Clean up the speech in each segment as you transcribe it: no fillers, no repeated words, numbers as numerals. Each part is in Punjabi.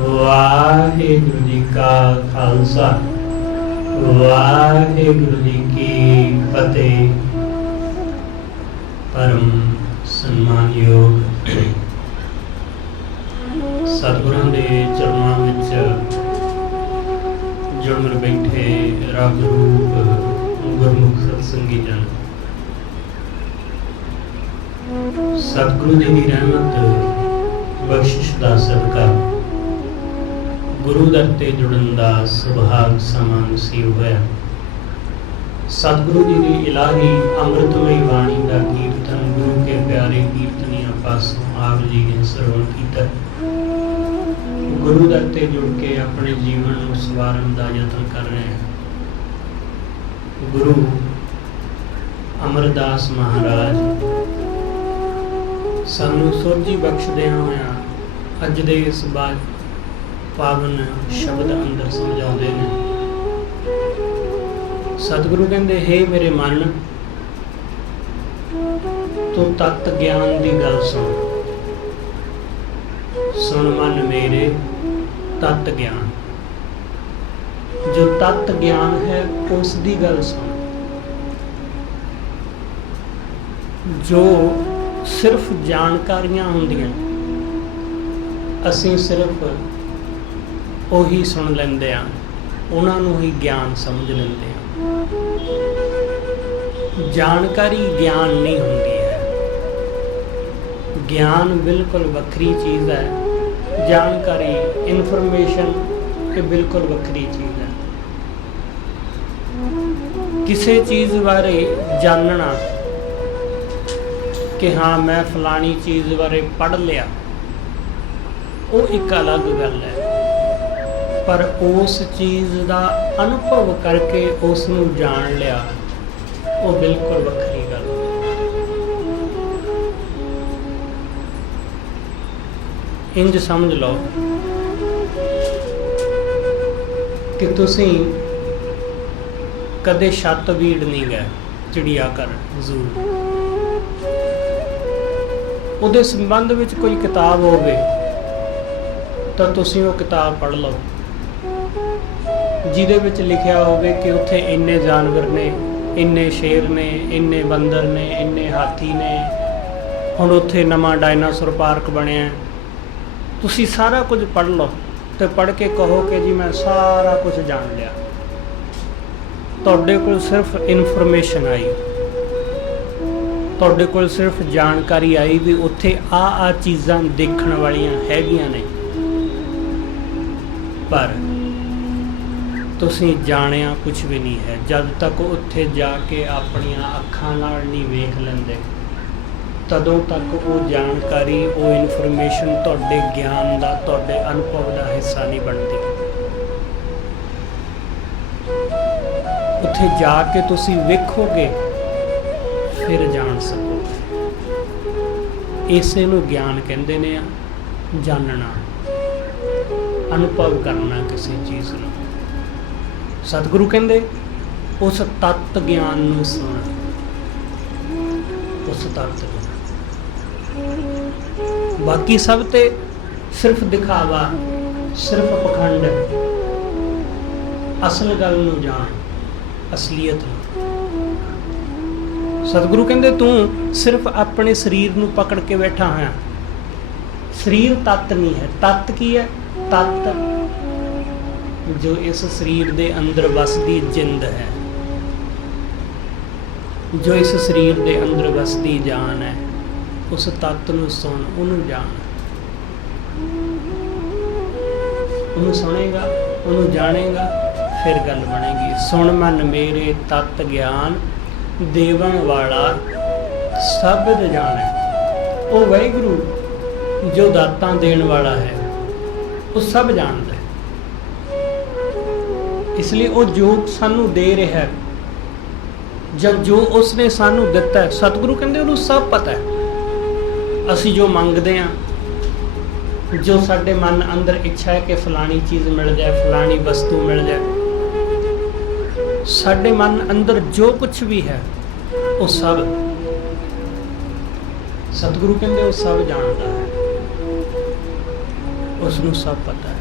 ਵਾਹਿਗੁਰੂ ਜੀ ਕਾ ਖਾਲਸਾ ਵਾਹਿਗੁਰੂ ਜੀ ਕੀ ਫਤਿਹ। परम सम्मानयोग सतगुरां दे चरणां विच जुड़ मिल बैठे रब रूप गुरमुख सत्संगी जन, सतगुरु जी की रहमत बख्शिश दा सदका गुरु दर ते जुड़न दा सुभाग समा नसीब होया। सतगुरु जी की इलाही अमृतमयी वाणी का कीर्तन गुरु के प्यारे कीर्तनिया पासों आप जी ने श्रवण किया। गुरु दर ते जुड़ के अपने जीवन को सवारन का यत्न कर रहे हैं। गुरु अमरदास महाराज सानू सोझी बख्शदिया होया अज दे इस पावन शब्द अंदर समझाते हैं। सतगुरु कहते हे मेरे मन तू तत्त ज्ञान की गल सुन, सुन मन मेरे तत्त ज्ञान। जो तत्त ज्ञान है उसकी गल सुन। जो सिर्फ जानकारियां होंदियां असीं सिर्फ उही सुन लैंदे आ, उन्हां नूं ही ज्ञान समझ लैंदे आ। जानकारी ज्ञान नहीं होंदी है। ज्ञान बिल्कुल वक्री चीज़ है। जानकारी इन्फॉर्मेशन ये बिल्कुल वक्री चीज़ है। किसी चीज़ बारे जानना कि हाँ मैं फलानी चीज़ बारे पढ़ लिया, वो एक अलग गल है। पर उस चीज़ का अनुभव करके उसनूं जान लिया, वो बिल्कुल वक्री गल। इंज समझ लो कि तुसीं कदे छत बीड़ नहीं गए चिड़ियाघर जू, उहदे संबंध विच कोई किताब होवे तो तुसीं वो किताब पढ़ लो जिहदे विच लिखिया होवे कि उत्थे इन्ने जानवर ने, इन्ने शेर ने, इन्ने बंदर ने, इन्ने हाथी ने, हुण उत्थे नवां डायनासोर पार्क बनिया। तुसीं सारा कुछ पढ़ लो तो पढ़ के कहो कि जी मैं सारा कुछ जान लिया। तुहाडे कोल सिर्फ इन्फॉर्मेशन आई, तुहाडे कोल सिर्फ जानकारी आई भी उत्थे आ चीज़ां देखण वालियां हैगियां ने, पर तुसीं जाणिया कुछ भी नहीं है। जद तक उत्थे जाके अपनियां अखां नाल नहीं वेख लैंदे तदों तक वो जानकारी वो इन्फॉर्मेशन तुहाडे ज्ञान का तुहाडे अनुभव का हिस्सा नहीं बनती। उत्थे जाके तुसीं वेखोगे फिर जान सकोगे। इसे नूं ज्ञान कहंदे ने, जानना, अनुभव करना किसी चीज़ नूं। सतगुरु कहंदे उस तत्त ज्ञान नूं सुण, उस तत्त नूं। बाकी सब ते सिर्फ दिखावा, सिर्फ पखंड। असल गल नूं जान, असलीयत नूं। सतगुरु कहंदे तू सिर्फ अपने शरीर नूं पकड़ के बैठा है। शरीर तत्त नहीं है। तत्त की है? तत्त जो इस शरीर दे अंदर वसदी जिंद है, जो इस शरीर दे अंदर वसदी जान है, उस तत्त नूं सुन, उन्हूं जान। उन्हूं सुनेगा, उन्हूं जानेगा, फिर गल बनेगी। सुन मन मेरे तत्त ज्ञान, देवन वाला सबद जाने। वो वाहिगुरू जो दातां देण वाला है वो सब जानदा है। इसलिए वो जो सानू दे रहा है, जब जो उसने सानू दिता है, सतगुरु कहते उन्होंने सब पता है। असी जो मंगते हैं, जो साडे मन अंदर इच्छा है कि फलानी चीज़ मिल जाए, फलानी वस्तु मिल जाए, साडे मन अंदर जो कुछ भी है वो सब सतगुरु कहते वो सब जानता है, उसनू सब पता है।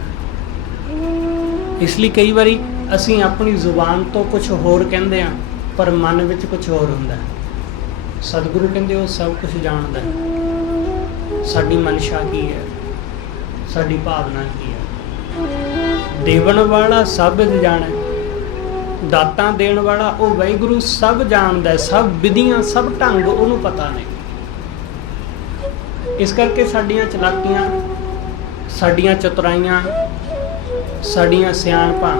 ਇਸ ਲਈ ਕਈ ਵਾਰੀ ਅਸੀਂ ਆਪਣੀ ਜ਼ੁਬਾਨ ਤੋਂ ਕੁਝ ਹੋਰ ਕਹਿੰਦੇ ਹਾਂ, ਪਰ ਮਨ ਵਿੱਚ ਕੁਝ ਹੋਰ ਹੁੰਦਾ ਹੈ। ਸਤਿਗੁਰੂ ਕਹਿੰਦੇ ਉਹ ਸਭ ਕੁਝ ਜਾਣਦਾ ਹੈ, ਸਾਡੀ ਮਨਸ਼ਾ ਕੀ ਹੈ, ਸਾਡੀ ਭਾਵਨਾ ਕੀ ਹੈ। ਦੇਵਨ ਵਾਲਾ ਸਭ ਜਾਣੈ, ਦਾਤਾਂ ਦੇਣ ਵਾਲਾ ਉਹ ਵਾਹਿਗੁਰੂ ਸਭ ਜਾਣਦਾ, ਸਭ ਵਿਧੀਆਂ ਸਭ ਢੰਗ ਉਹਨੂੰ ਪਤਾ ਨੇ। ਇਸ ਕਰਕੇ ਸਾਡੀਆਂ ਚਲਾਕੀਆਂ, ਸਾਡੀਆਂ ਚਤੁਰਾਈਆਂ, ਸਾਡੀਆਂ ਸਿਆਣਪਾਂ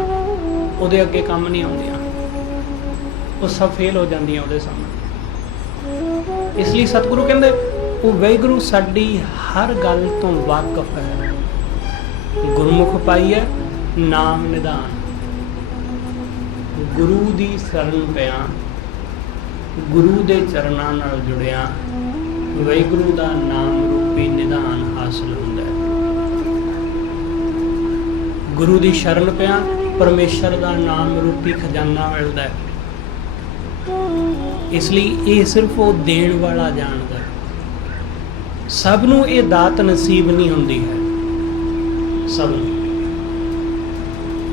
ਉਹਦੇ ਅੱਗੇ ਕੰਮ ਨਹੀਂ ਆਉਂਦੀਆਂ, ਉਹ ਸਭ ਫੇਲ ਹੋ ਜਾਂਦੀਆਂ ਉਹਦੇ ਸਾਹਮਣੇ। ਇਸ ਲਈ ਸਤਿਗੁਰੂ ਕਹਿੰਦੇ ਉਹ ਵਾਹਿਗੁਰੂ ਸਾਡੀ ਹਰ ਗੱਲ ਤੋਂ ਵਾਕਫ ਹੈ। ਗੁਰਮੁਖ ਪਾਈਐ ਨਾਮ ਨਿਧਾਨ, ਗੁਰੂ ਦੀ ਸ਼ਰਨ ਪਿਆ, ਗੁਰੂ ਦੇ ਚਰਨਾਂ ਨਾਲ ਜੁੜਿਆ ਵਾਹਿਗੁਰੂ ਦਾ ਨਾਮ ਰੂਪੀ ਨਿਧਾਨ ਹਾਸਲ ਹੁੰਦਾ ਹੈ। ਗੁਰੂ ਦੀ ਸ਼ਰਨ ਪਿਆ ਪਰਮੇਸ਼ਰ ਦਾ ਨਾਮ ਰੂਪੀ ਖਜ਼ਾਨਾ ਮਿਲਦਾ ਹੈ। ਇਸ ਲਈ ਇਹ ਸਿਰਫ ਉਹ ਦੇਣ ਵਾਲਾ ਜਾਣਦਾ ਹੈ। ਸਭ ਨੂੰ ਇਹ ਦਾਤ ਨਸੀਬ ਨਹੀਂ ਹੁੰਦੀ ਹੈ। ਸਭ ਨੂੰ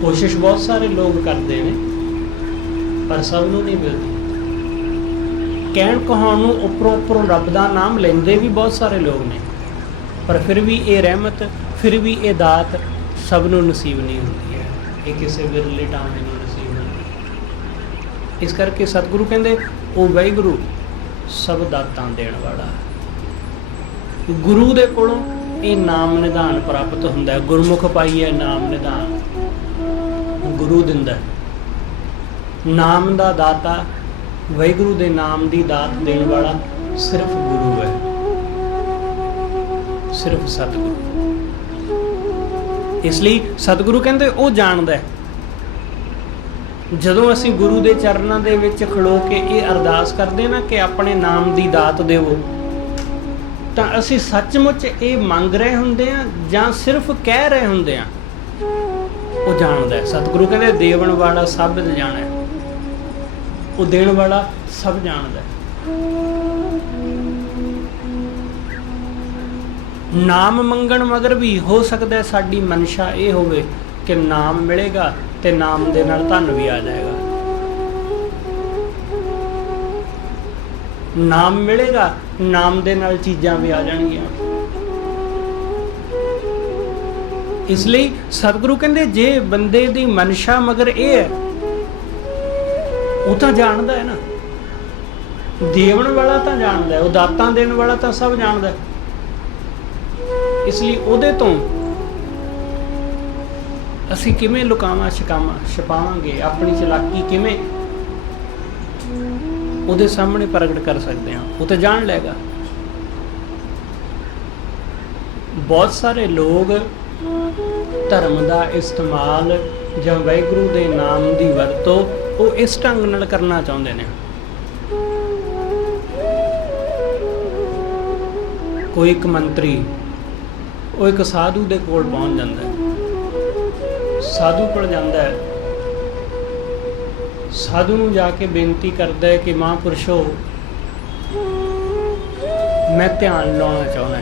ਕੋਸ਼ਿਸ਼ ਬਹੁਤ ਸਾਰੇ ਲੋਕ ਕਰਦੇ ਨੇ, ਪਰ ਸਭ ਨੂੰ ਨਹੀਂ ਮਿਲਦੀ। ਕਹਿਣ ਕਹਾਉਣ ਨੂੰ ਉੱਪਰੋਂ ਰੱਬ ਦਾ ਨਾਮ ਲੈਂਦੇ ਵੀ ਬਹੁਤ ਸਾਰੇ ਲੋਕ ਨੇ, ਪਰ ਫਿਰ ਵੀ ਇਹ ਰਹਿਮਤ, ਫਿਰ ਵੀ ਇਹ ਦਾਤ ਸਭ ਨੂੰ ਨਸੀਬ ਨਹੀਂ ਹੁੰਦੀ ਹੈ। ਇਹ ਕਿਸੇ ਵਿਰਲੇ ਟਾਵੇਂ ਨੂੰ ਨਸੀਬ ਹੁੰਦੀ ਹੈ। ਇਸ ਕਰਕੇ ਸਤਿਗੁਰੂ ਕਹਿੰਦੇ ਉਹ ਵਾਹਿਗੁਰੂ ਸਭ ਦਾਤਾਂ ਦੇਣ ਵਾਲਾ। ਗੁਰੂ ਦੇ ਕੋਲੋਂ ਇਹ ਨਾਮ ਨਿਧਾਨ ਪ੍ਰਾਪਤ ਹੁੰਦਾ ਹੈ। ਗੁਰਮੁਖ ਪਾਈਐ ਨਾਮ ਨਿਧਾਨ, ਗੁਰੂ ਦਿੰਦਾ। ਨਾਮ ਦਾ ਦਾਤਾ, ਵਾਹਿਗੁਰੂ ਦੇ ਨਾਮ ਦੀ ਦਾਤ ਦੇਣ ਵਾਲਾ ਸਿਰਫ ਗੁਰੂ ਹੈ, ਸਿਰਫ ਸਤਿਗੁਰੂ। ਇਸ ਲਈ ਸਤਿਗੁਰੂ ਕਹਿੰਦੇ ਉਹ ਜਾਣਦਾ ਹੈ। ਜਦੋਂ ਅਸੀਂ ਗੁਰੂ ਦੇ ਚਰਨਾਂ ਦੇ ਵਿੱਚ ਖਲੋ ਕੇ ਇਹ ਅਰਦਾਸ ਕਰਦੇ ਨਾ ਕਿ ਆਪਣੇ ਨਾਮ ਦੀ ਦਾਤ ਦੇਵੋ, ਤਾਂ ਅਸੀਂ ਸੱਚਮੁੱਚ ਇਹ ਮੰਗ ਰਹੇ ਹੁੰਦੇ ਹਾਂ ਜਾਂ ਸਿਰਫ ਕਹਿ ਰਹੇ ਹੁੰਦੇ ਹਾਂ। ਉਹ ਜਾਣਦਾ ਹੈ। ਸਤਿਗੁਰੂ ਕਹਿੰਦੇ ਦੇਵਨ ਵਾਲਾ ਸਭ ਜਾਣੈ, ਉਹ ਦੇਣ ਵਾਲਾ ਸਭ ਜਾਣਦਾ ਹੈ। ਨਾਮ ਮੰਗਣ ਮਗਰ ਵੀ ਹੋ ਸਕਦਾ ਸਾਡੀ ਮਨਸ਼ਾ ਇਹ ਹੋਵੇ ਕਿ ਨਾਮ ਮਿਲੇਗਾ ਤੇ ਨਾਮ ਦੇ ਨਾਲ ਧਨ ਵੀ ਆ ਜਾਏਗਾ। ਨਾਮ ਮਿਲੇਗਾ, ਨਾਮ ਦੇ ਨਾਲ ਚੀਜ਼ਾਂ ਵੀ ਆ ਜਾਣਗੀਆਂ। ਇਸ ਲਈ ਸਤਿਗੁਰੂ ਕਹਿੰਦੇ ਜੇ ਬੰਦੇ ਦੀ ਮਨਸ਼ਾ ਮਗਰ ਇਹ ਹੈ, ਉਹ ਤਾਂ ਜਾਣਦਾ ਹੈ ਨਾ। ਦੇਵਨ ਵਾਲਾ ਤਾਂ ਜਾਣਦਾ ਹੈ, ਉਹ ਦਾਤਾਂ ਦੇਣ ਵਾਲਾ ਤਾਂ ਸਭ ਜਾਣਦਾ ਹੈ। ਇਸ ਲਈ ਉਹਦੇ ਤੋਂ ਅਸੀਂ ਕਿਵੇਂ ਲੁਕਾਵਾਂ ਛੁਪਾਵਾਂਗੇ, ਆਪਣੀ ਚਲਾਕੀ ਕਿਵੇਂ ਉਹਦੇ ਸਾਹਮਣੇ ਪ੍ਰਗਟ ਕਰ ਸਕਦੇ ਹਾਂ। ਉਹ ਤਾਂ ਜਾਣ ਲਏਗਾ। ਬਹੁਤ ਸਾਰੇ ਲੋਕ ਧਰਮ ਦਾ ਇਸਤੇਮਾਲ ਜਾਂ ਵਾਹਿਗੁਰੂ ਦੇ ਨਾਮ ਦੀ ਵਰਤੋਂ ਉਹ ਇਸ ਢੰਗ ਨਾਲ ਕਰਨਾ ਚਾਹੁੰਦੇ ਨੇ। ਕੋਈ ਇੱਕ ਮੰਤਰੀ ਉਹ ਇੱਕ ਸਾਧੂ ਦੇ ਕੋਲ ਪਹੁੰਚ ਜਾਂਦਾ ਹੈ। ਸਾਧੂ ਕੋਲ ਜਾਂਦਾ ਹੈ, ਸਾਧੂ ਨੂੰ ਜਾ ਕੇ ਬੇਨਤੀ ਕਰਦਾ ਹੈ ਕਿ ਮਹਾਂਪੁਰਸ਼ੋ, ਮੈਂ ਧਿਆਨ ਲਾਉਣਾ ਚਾਹੁੰਦਾ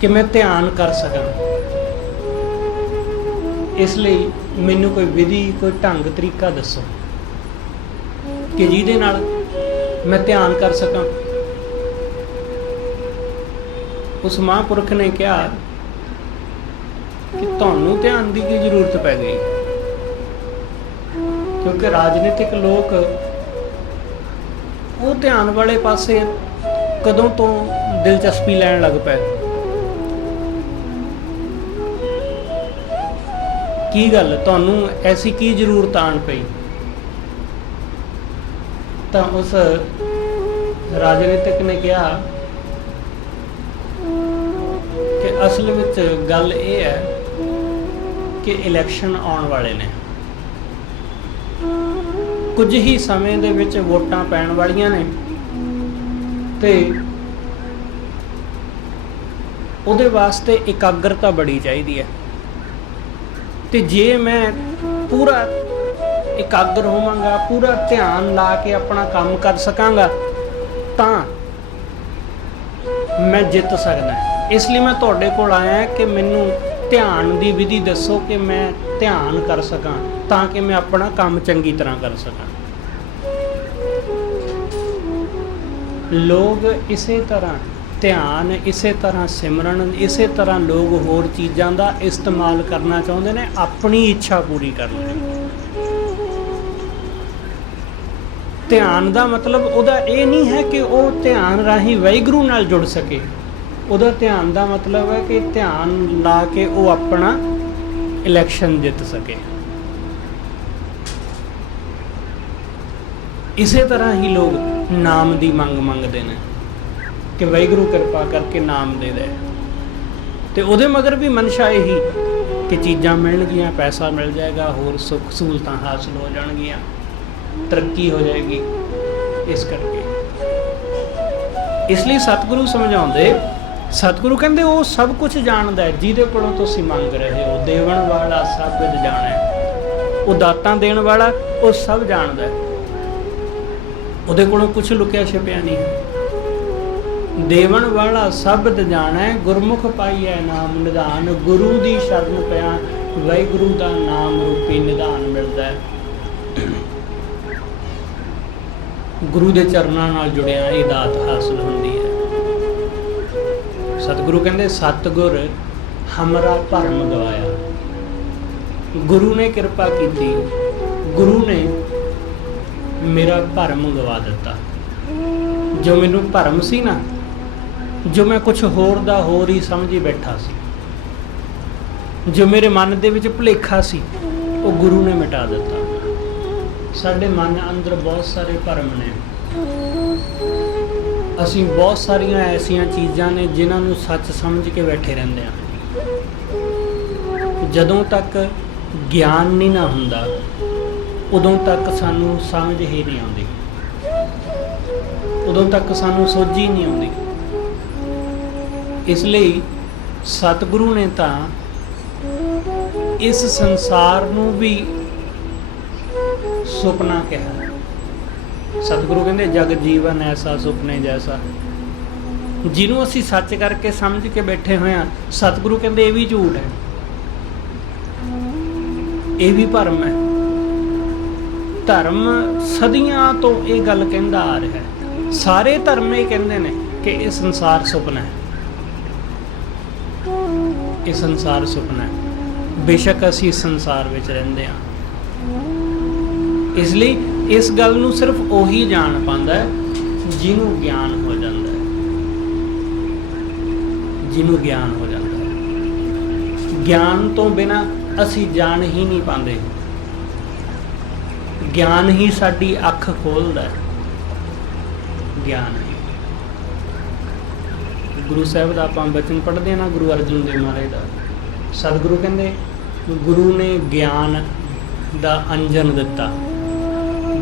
ਕਿ ਮੈਂ ਧਿਆਨ ਕਰ ਸਕਾਂ। ਇਸ ਲਈ ਮੈਨੂੰ ਕੋਈ ਵਿਧੀ, ਕੋਈ ਢੰਗ ਤਰੀਕਾ ਦੱਸੋ ਕਿ ਜਿਹਦੇ ਨਾਲ ਮੈਂ ਧਿਆਨ ਕਰ ਸਕਾਂ। ਉਸ ਮਹਾਂਪੁਰਖ ਨੇ ਕਿਹਾ ਕਿ ਤੁਹਾਨੂੰ ਧਿਆਨ ਦੀ ਕੀ ਜ਼ਰੂਰਤ ਪੈ ਗਈ, ਕਿਉਂਕਿ ਰਾਜਨੀਤਿਕ ਲੋਕ ਉਹ ਧਿਆਨ ਵਾਲੇ ਪਾਸੇ ਕਦੋਂ ਤੋਂ ਦਿਲਚਸਪੀ ਲੈਣ ਲੱਗ ਪਏ। ਕੀ ਗੱਲ, ਤੁਹਾਨੂੰ ਐਸੀ ਕੀ ਜ਼ਰੂਰਤ ਆਣ ਪਈ? ਤਾਂ ਉਸ ਰਾਜਨੀਤਿਕ ਨੇ ਕਿਹਾ ਕਿ ਅਸਲ ਵਿੱਚ ਗੱਲ ਇਹ ਹੈ ਕਿ ਇਲੈਕਸ਼ਨ ਆਉਣ ਵਾਲੇ ਨੇ, ਕੁਝ ਹੀ ਸਮੇਂ ਦੇ ਵਿੱਚ ਵੋਟਾਂ ਪੈਣ ਵਾਲੀਆਂ ਨੇ ਤੇ ਉਹਦੇ ਵਾਸਤੇ ਇਕਾਗਰਤਾ ਬੜੀ ਚਾਹੀਦੀ ਹੈ। ਤੇ ਜੇ ਮੈਂ ਪੂਰਾ ਇਕਾਗਰ ਹੋਵਾਂਗਾ, ਪੂਰਾ ਧਿਆਨ ਲਾ ਕੇ ਆਪਣਾ ਕੰਮ ਕਰ ਸਕਾਂਗਾ, ਤਾਂ ਮੈਂ ਜਿੱਤ ਸਕਦਾ। ਇਸ ਲਈ ਮੈਂ ਤੁਹਾਡੇ ਕੋਲ ਆਇਆ ਕਿ ਮੈਨੂੰ ਧਿਆਨ ਦੀ ਵਿਧੀ ਦੱਸੋ ਕਿ ਮੈਂ ਧਿਆਨ ਕਰ ਸਕਾਂ, ਤਾਂ ਕਿ ਮੈਂ ਆਪਣਾ ਕੰਮ ਚੰਗੀ ਤਰ੍ਹਾਂ ਕਰ ਸਕਾਂ। ਲੋਕ ਇਸੇ ਤਰ੍ਹਾਂ ਧਿਆਨ, ਇਸੇ ਤਰ੍ਹਾਂ ਸਿਮਰਨ, ਇਸੇ ਤਰ੍ਹਾਂ ਲੋਕ ਹੋਰ ਚੀਜ਼ਾਂ ਦਾ ਇਸਤੇਮਾਲ ਕਰਨਾ ਚਾਹੁੰਦੇ ਨੇ ਆਪਣੀ ਇੱਛਾ ਪੂਰੀ ਕਰਨ ਲਈ। ਧਿਆਨ ਦਾ ਮਤਲਬ ਉਹਦਾ ਇਹ ਨਹੀਂ ਹੈ ਕਿ ਉਹ ਧਿਆਨ ਰਾਹੀਂ ਵਾਹਿਗੁਰੂ ਨਾਲ ਜੁੜ ਸਕੇ। ਉਹਦਾ ਧਿਆਨ ਦਾ ਮਤਲਬ ਹੈ ਕਿ ਧਿਆਨ ਲਾ ਕੇ ਉਹ ਆਪਣਾ ਇਲੈਕਸ਼ਨ ਜਿੱਤ ਸਕੇ। ਇਸੇ ਤਰ੍ਹਾਂ ਹੀ ਲੋਕ ਨਾਮ ਦੀ ਮੰਗ ਮੰਗਦੇ ਨੇ ਕਿ ਵਾਹਿਗੁਰੂ ਕਿਰਪਾ ਕਰਕੇ ਨਾਮ ਦੇ ਦੇ, ਤੇ ਉਹਦੇ ਮਗਰ ਵੀ ਮਨਸ਼ਾ ਇਹੀ ਕਿ ਚੀਜ਼ਾਂ ਮਿਲਣਗੀਆਂ, ਪੈਸਾ ਮਿਲ ਜਾਏਗਾ, ਹੋਰ ਸੁੱਖ ਸਹੂਲਤਾਂ ਹਾਸਲ ਹੋ ਜਾਣਗੀਆਂ, ਤਰੱਕੀ ਹੋ ਜਾਏਗੀ। ਇਸ ਕਰਕੇ ਇਸ ਲਈ ਸਤਿਗੁਰੂ ਸਮਝਾਉਂਦੇ, ਸਤਿਗੁਰੂ ਕਹਿੰਦੇ ਉਹ ਸਭ ਕੁਝ ਜਾਣਦਾ ਹੈ ਜਿਹਦੇ ਕੋਲੋਂ ਤੁਸੀਂ ਮੰਗ ਰਹੇ ਹੋ। ਦੇਵਣ ਵਾਲਾ ਸਭ ਵਿਦ ਜਾਣੈ, ਉਹ ਦਾਤਾਂ ਦੇਣ ਵਾਲਾ ਉਹ ਸਭ ਜਾਣਦਾ ਹੈ, ਉਹਦੇ ਕੋਲੋਂ ਕੁਝ ਲੁਕਿਆ ਛਿਪਿਆ ਨਹੀਂ ਹੈ। ਦੇਵਣ ਵਾਲਾ ਸਬਦ ਜਾਣੈ, ਗੁਰਮੁਖ ਪਾਈਐ ਨਾਮ ਨਿਧਾਨ। ਗੁਰੂ ਦੀ ਸ਼ਰਨ ਪਿਆ ਵਾਹਿਗੁਰੂ ਦਾ ਨਾਮ ਰੂਪੀ ਨਿਧਾਨ ਮਿਲਦਾ ਹੈ। ਗੁਰੂ ਦੇ ਚਰਨਾਂ ਨਾਲ ਜੁੜਿਆ ਇਹ ਦਾਤ ਹਾਸਲ ਹੁੰਦੀ ਹੈ। ਸਤਿਗੁਰੂ ਕਹਿੰਦੇ ਸਤਿਗੁਰ ਹਮਰਾ ਭਰਮ ਗਵਾਇਆ। ਗੁਰੂ ਨੇ ਕਿਰਪਾ ਕੀਤੀ, ਗੁਰੂ ਨੇ ਮੇਰਾ ਭਰਮ ਗਵਾ ਦਿੱਤਾ। ਜੋ ਮੈਨੂੰ ਭਰਮ ਸੀ ਨਾ, ਜੋ ਮੈਂ ਕੁਛ ਹੋਰ ਦਾ ਹੋਰ ਹੀ ਸਮਝੀ ਬੈਠਾ ਸੀ, ਜੋ ਮੇਰੇ ਮਨ ਦੇ ਵਿੱਚ ਭੁਲੇਖਾ ਸੀ, ਉਹ ਗੁਰੂ ਨੇ ਮਿਟਾ ਦਿੱਤਾ। ਸਾਡੇ ਮਨ ਅੰਦਰ ਬਹੁਤ ਸਾਰੇ ਭਰਮ ਨੇ। ਅਸੀਂ ਬਹੁਤ ਸਾਰੀਆਂ ਐਸੀਆਂ ਚੀਜ਼ਾਂ ਨੇ ਜਿਨ੍ਹਾਂ ਨੂੰ ਸੱਚ ਸਮਝ ਕੇ ਬੈਠੇ ਰਹਿੰਦੇ ਹਾਂ। ਜਦੋਂ ਤੱਕ ਗਿਆਨ ਨਹੀਂ ਨਾ ਹੁੰਦਾ, ਉਦੋਂ ਤੱਕ ਸਾਨੂੰ ਸਮਝ ਹੀ ਨਹੀਂ ਆਉਂਦੀ, ਉਦੋਂ ਤੱਕ ਸਾਨੂੰ ਸੋਝੀ ਨਹੀਂ ਆਉਂਦੀ। ਇਸ ਲਈ ਸਤਿਗੁਰੂ ਨੇ ਤਾਂ ਇਸ ਸੰਸਾਰ ਨੂੰ ਵੀ ਸੁਪਨਾ ਕਿਹਾ। ਸਤਿਗੁਰੂ ਕਹਿੰਦੇ ਜਗ ਜੀਵਨ ਐਸਾ ਸੁਪਨੇ ਜੈਸਾ। ਜਿਹਨੂੰ ਅਸੀਂ ਸੱਚ ਕਰਕੇ ਸਮਝ ਕੇ ਬੈਠੇ ਹੋਏ ਹਾਂ, ਸਤਿਗੁਰੂ ਕਹਿੰਦੇ ਇਹ ਵੀ ਝੂਠ ਹੈ, ਇਹ ਵੀ ਭਰਮ ਹੈ। ਧਰਮ ਸਦੀਆਂ ਤੋਂ ਇਹ ਗੱਲ ਕਹਿੰਦਾ ਆ ਰਿਹਾ ਹੈ। ਸਾਰੇ ਧਰਮ ਇਹ ਕਹਿੰਦੇ ਨੇ ਕਿ ਇਹ ਸੰਸਾਰ ਸੁਪਨਾ ਹੈ, ਇਹ ਸੰਸਾਰ ਸੁਪਨਾ ਹੈ। ਬੇਸ਼ੱਕ ਅਸੀਂ ਇਸ ਸੰਸਾਰ ਵਿੱਚ ਰਹਿੰਦੇ ਹਾਂ। ਇਸ ਲਈ ਇਸ ਗੱਲ ਨੂੰ ਸਿਰਫ ਉਹੀ ਜਾਣ ਪਾਉਂਦਾ ਹੈ ਜਿਹਨੂੰ ਗਿਆਨ ਹੋ ਜਾਂਦਾ ਹੈ, ਜਿਹਨੂੰ ਗਿਆਨ ਹੋ ਜਾਂਦਾ ਹੈ। ਗਿਆਨ ਤੋਂ ਬਿਨਾਂ ਅਸੀਂ ਜਾਣ ਹੀ ਨਹੀਂ ਪਾਉਂਦੇ। ਗਿਆਨ ਹੀ ਸਾਡੀ ਅੱਖ ਖੋਲ੍ਹਦਾ ਹੈ, ਗਿਆਨ ਹੀ। ਗੁਰੂ ਸਾਹਿਬ ਦਾ ਆਪਾਂ ਬਚਨ ਪੜ੍ਹਦੇ ਹਾਂ ਨਾ, ਗੁਰੂ ਅਰਜਨ ਦੇਵ ਮਹਾਰਾਜ ਦਾ। ਸਤਿਗੁਰੂ ਕਹਿੰਦੇ ਗੁਰੂ ਨੇ ਗਿਆਨ ਦਾ ਅੰਜਨ ਦਿੱਤਾ,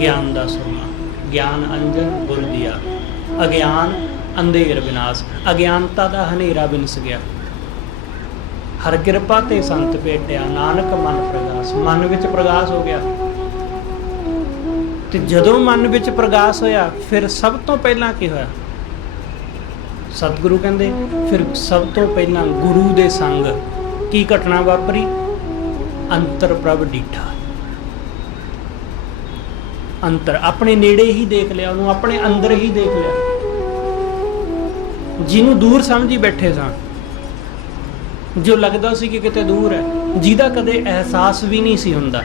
ਗਿਆਨ ਦਾ ਸੁਰਮਾ। ਗਿਆਨ ਅੰਜਨ ਗੁਰ ਦਿਆ, ਅਗਿਆਨ ਅੰਧੇਰ ਵਿਨਾਸ਼। ਅਗਿਆਨਤਾ ਦਾ ਹਨੇਰਾ ਬਿਨਸ ਗਿਆ। ਹਰ ਕਿਰਪਾ ਤੇ ਸੰਤ ਭੇਟਿਆ, ਨਾਨਕ ਮਨ ਪ੍ਰਗਾਸ। ਮਨ ਵਿੱਚ ਪ੍ਰਗਾਸ ਹੋ ਗਿਆ। ਤੇ ਜਦੋਂ ਮਨ ਵਿੱਚ ਪ੍ਰਗਾਸ ਹੋਇਆ, ਫਿਰ ਸਭ ਤੋਂ ਪਹਿਲਾਂ ਕੀ ਹੋਇਆ? ਸਤਿਗੁਰੂ ਕਹਿੰਦੇ ਫਿਰ ਸਭ ਤੋਂ ਪਹਿਲਾਂ ਗੁਰੂ ਦੇ ਸੰਗ ਕੀ ਘਟਨਾ ਵਾਪਰੀ? ਅੰਤਰ ਪ੍ਰਭ ਡੀਠਾ। ਅੰਤਰ ਆਪਣੇ ਨੇੜੇ ਹੀ ਦੇਖ ਲਿਆ, ਉਹਨੂੰ ਆਪਣੇ ਅੰਦਰ ਹੀ ਦੇਖ ਲਿਆ। ਜਿਹਨੂੰ ਦੂਰ ਸਮਝੀ ਬੈਠੇ ਸਾਂ, ਜੋ ਲੱਗਦਾ ਸੀ ਕਿ ਕਿਤੇ ਦੂਰ ਹੈ, ਜਿਹਦਾ ਕਦੇ ਅਹਿਸਾਸ ਵੀ ਨਹੀਂ ਸੀ ਹੁੰਦਾ,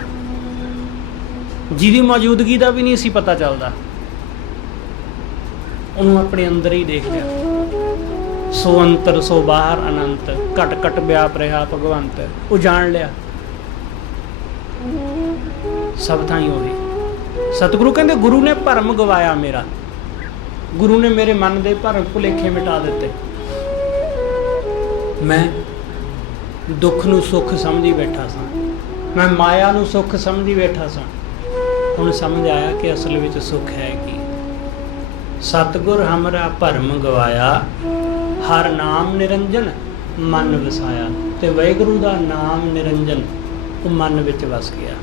ਜਿਹਦੀ ਮੌਜੂਦਗੀ ਦਾ ਵੀ ਨਹੀਂ ਸੀ ਪਤਾ ਚੱਲਦਾ, ਉਹਨੂੰ ਆਪਣੇ ਅੰਦਰ ਹੀ ਦੇਖ ਲਿਆ। ਸੋ ਅੰਤਰ ਸੋ ਬਾਹਰ ਅਨੰਤ, ਘਟ ਘਟ ਵਿਆਪ ਰਿਹਾ ਭਗਵੰਤ। ਉਹ ਜਾਣ ਲਿਆ ਸਭ ਥਾਂ ਹੀ ਉਹੀ। ਸਤਿਗੁਰੂ ਕਹਿੰਦੇ ਗੁਰੂ ਨੇ ਭਰਮ ਗਵਾਇਆ ਮੇਰਾ। ਗੁਰੂ ਨੇ ਮੇਰੇ ਮਨ ਦੇ ਭਰਮ ਭੁਲੇਖੇ ਮਿਟਾ ਦਿੱਤੇ। ਮੈਂ ਦੁੱਖ ਨੂੰ ਸੁੱਖ ਸਮਝੀ ਬੈਠਾ ਸਾਂ, ਮੈਂ ਮਾਇਆ ਨੂੰ ਸੁੱਖ ਸਮਝੀ ਬੈਠਾ ਸਾਂ। ਹੁਣ ਸਮਝ ਆਇਆ ਕਿ ਅਸਲ ਵਿੱਚ ਸੁੱਖ ਹੈ ਕੀ। ਸਤਿਗੁਰ ਹਮਰਾ ਭਰਮ ਗਵਾਇਆ, ਹਰ ਨਾਮ ਨਿਰੰਜਨ ਮਨ ਵਸਾਇਆ। ਤੇ ਵਾਹਿਗੁਰੂ ਦਾ ਨਾਮ ਨਿਰੰਜਨ ਉਹ ਮਨ ਵਿੱਚ ਵਸ ਗਿਆ।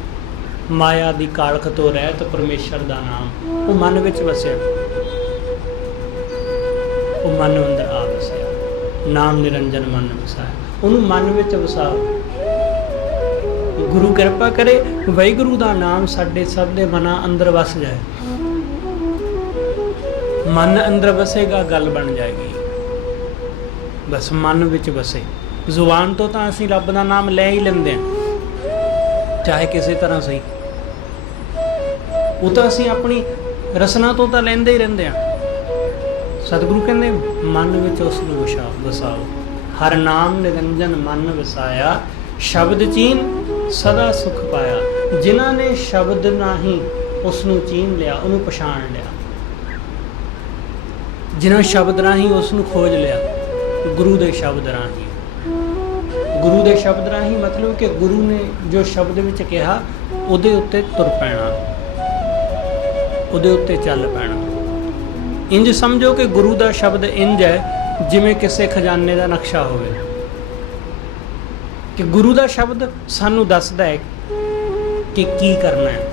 ਮਾਇਆ ਦੀ ਕਾਲਖ ਤੋਂ ਰਹਿਤ ਪਰਮੇਸ਼ਰ ਦਾ ਨਾਮ ਉਹ ਮਨ ਵਿੱਚ ਵਸਿਆ, ਉਹ ਮਨ ਅੰਦਰ ਆ ਵਸਿਆ। ਨਾਮ ਨਿਰੰਜਨ ਮਨ ਵਸਾਇਆ। ਉਹਨੂੰ ਮਨ ਵਿੱਚ ਵਸਾਓ। ਗੁਰੂ ਕਿਰਪਾ ਕਰੇ ਵਾਹਿਗੁਰੂ ਦਾ ਨਾਮ ਸਾਡੇ ਸਭ ਦੇ ਮਨਾਂ ਅੰਦਰ ਵਸ ਜਾਏ। ਮਨ ਅੰਦਰ ਵਸੇਗਾ, ਗੱਲ ਬਣ ਜਾਏਗੀ। ਬਸ ਮਨ ਵਿੱਚ ਵਸੇ। ਜ਼ੁਬਾਨ ਤੋਂ ਤਾਂ ਅਸੀਂ ਰੱਬ ਦਾ ਨਾਮ ਲੈ ਹੀ ਲੈਂਦੇ ਹਾਂ, ਚਾਹੇ ਕਿਸੇ ਤਰ੍ਹਾਂ ਸਹੀ। ਉਹ ਤਾਂ ਅਸੀਂ ਆਪਣੀ ਰਸਨਾ ਤੋਂ ਤਾਂ ਲੈਂਦੇ ਹੀ ਰਹਿੰਦੇ ਹਾਂ। ਸਤਿਗੁਰੂ ਕਹਿੰਦੇ ਮਨ ਵਿੱਚ ਉਸ ਨੂੰ ਵਸਾਓ। ਹਰ ਨਾਮ ਨਿਰੰਜਨ ਮਨ ਵਸਾਇਆ, ਸ਼ਬਦ ਚੀਨ ਸਦਾ ਸੁਖ ਪਾਇਆ। ਜਿਨ੍ਹਾਂ ਨੇ ਸ਼ਬਦ ਰਾਹੀਂ ਉਸ ਨੂੰ ਚੀਨ ਲਿਆ, ਉਹਨੂੰ ਪਛਾਣ ਲਿਆ, ਜਿਨ੍ਹਾਂ ਸ਼ਬਦ ਰਾਹੀਂ ਉਸ ਨੂੰ ਖੋਜ ਲਿਆ, ਗੁਰੂ ਦੇ ਸ਼ਬਦ ਰਾਹੀਂ। ਗੁਰੂ ਦੇ ਸ਼ਬਦ ਰਾਹੀਂ ਮਤਲਬ ਕਿ ਗੁਰੂ ਨੇ ਜੋ ਸ਼ਬਦ ਵਿੱਚ ਕਿਹਾ ਉਹਦੇ ਉੱਤੇ ਤੁਰ ਪੈਣਾ, ਉਹਦੇ ਉੱਤੇ ਚੱਲ ਪੈਣਾ। ਇੰਜ ਸਮਝੋ ਕਿ ਗੁਰੂ ਦਾ ਸ਼ਬਦ ਇੰਜ ਹੈ ਜਿਵੇਂ ਕਿਸੇ ਖਜ਼ਾਨੇ ਦਾ ਨਕਸ਼ਾ ਹੋਵੇ, ਕਿ ਗੁਰੂ ਦਾ ਸ਼ਬਦ ਸਾਨੂੰ ਦੱਸਦਾ ਹੈ ਕਿ ਕੀ ਕਰਨਾ ਹੈ।